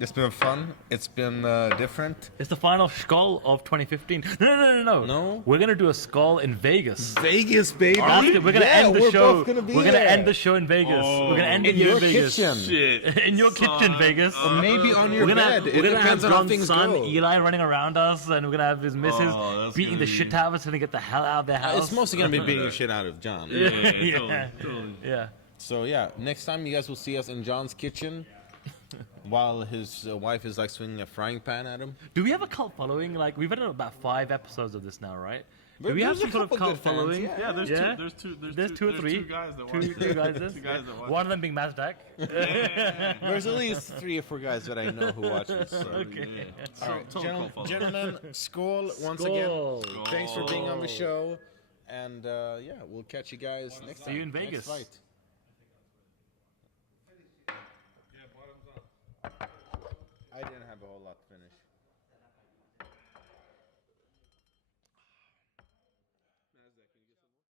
it's been fun. It's been different. It's the final Skål of 2015. No. We're gonna do a Skål in Vegas. Vegas, baby. We're gonna end the show. We're gonna end the show in Vegas. Oh. We're gonna end In the year your in Vegas. kitchen. Shit. In your kitchen, Vegas. Or maybe on your We're bed. gonna It depends have on how John's things son go. Eli running around us, and we're gonna have his missus that's beating gonna the be- shit out of us to get the hell out of their house. It's mostly gonna be beating the shit out of John. Yeah. Totally. Yeah. So yeah, next time you guys will see us in John's kitchen, while his wife is like swinging a frying pan at him. Do we have a cult following? Like, we've had about 5 episodes of this now, right? Do we There's have some a sort of couple cult good fans, following? Yeah, there's Yeah? two. There's 2 or 3. Two guys that watch. Two guys. Two guys that watch. One of them being Mazdak. There's at least 3 or 4 guys that I know who watch this. So. Okay. All right, Total cult gentlemen, Skål once Skål. again. Thanks for being on the show, and yeah, we'll catch you guys next time. See you in Next Vegas. fight. I didn't have a whole lot to finish.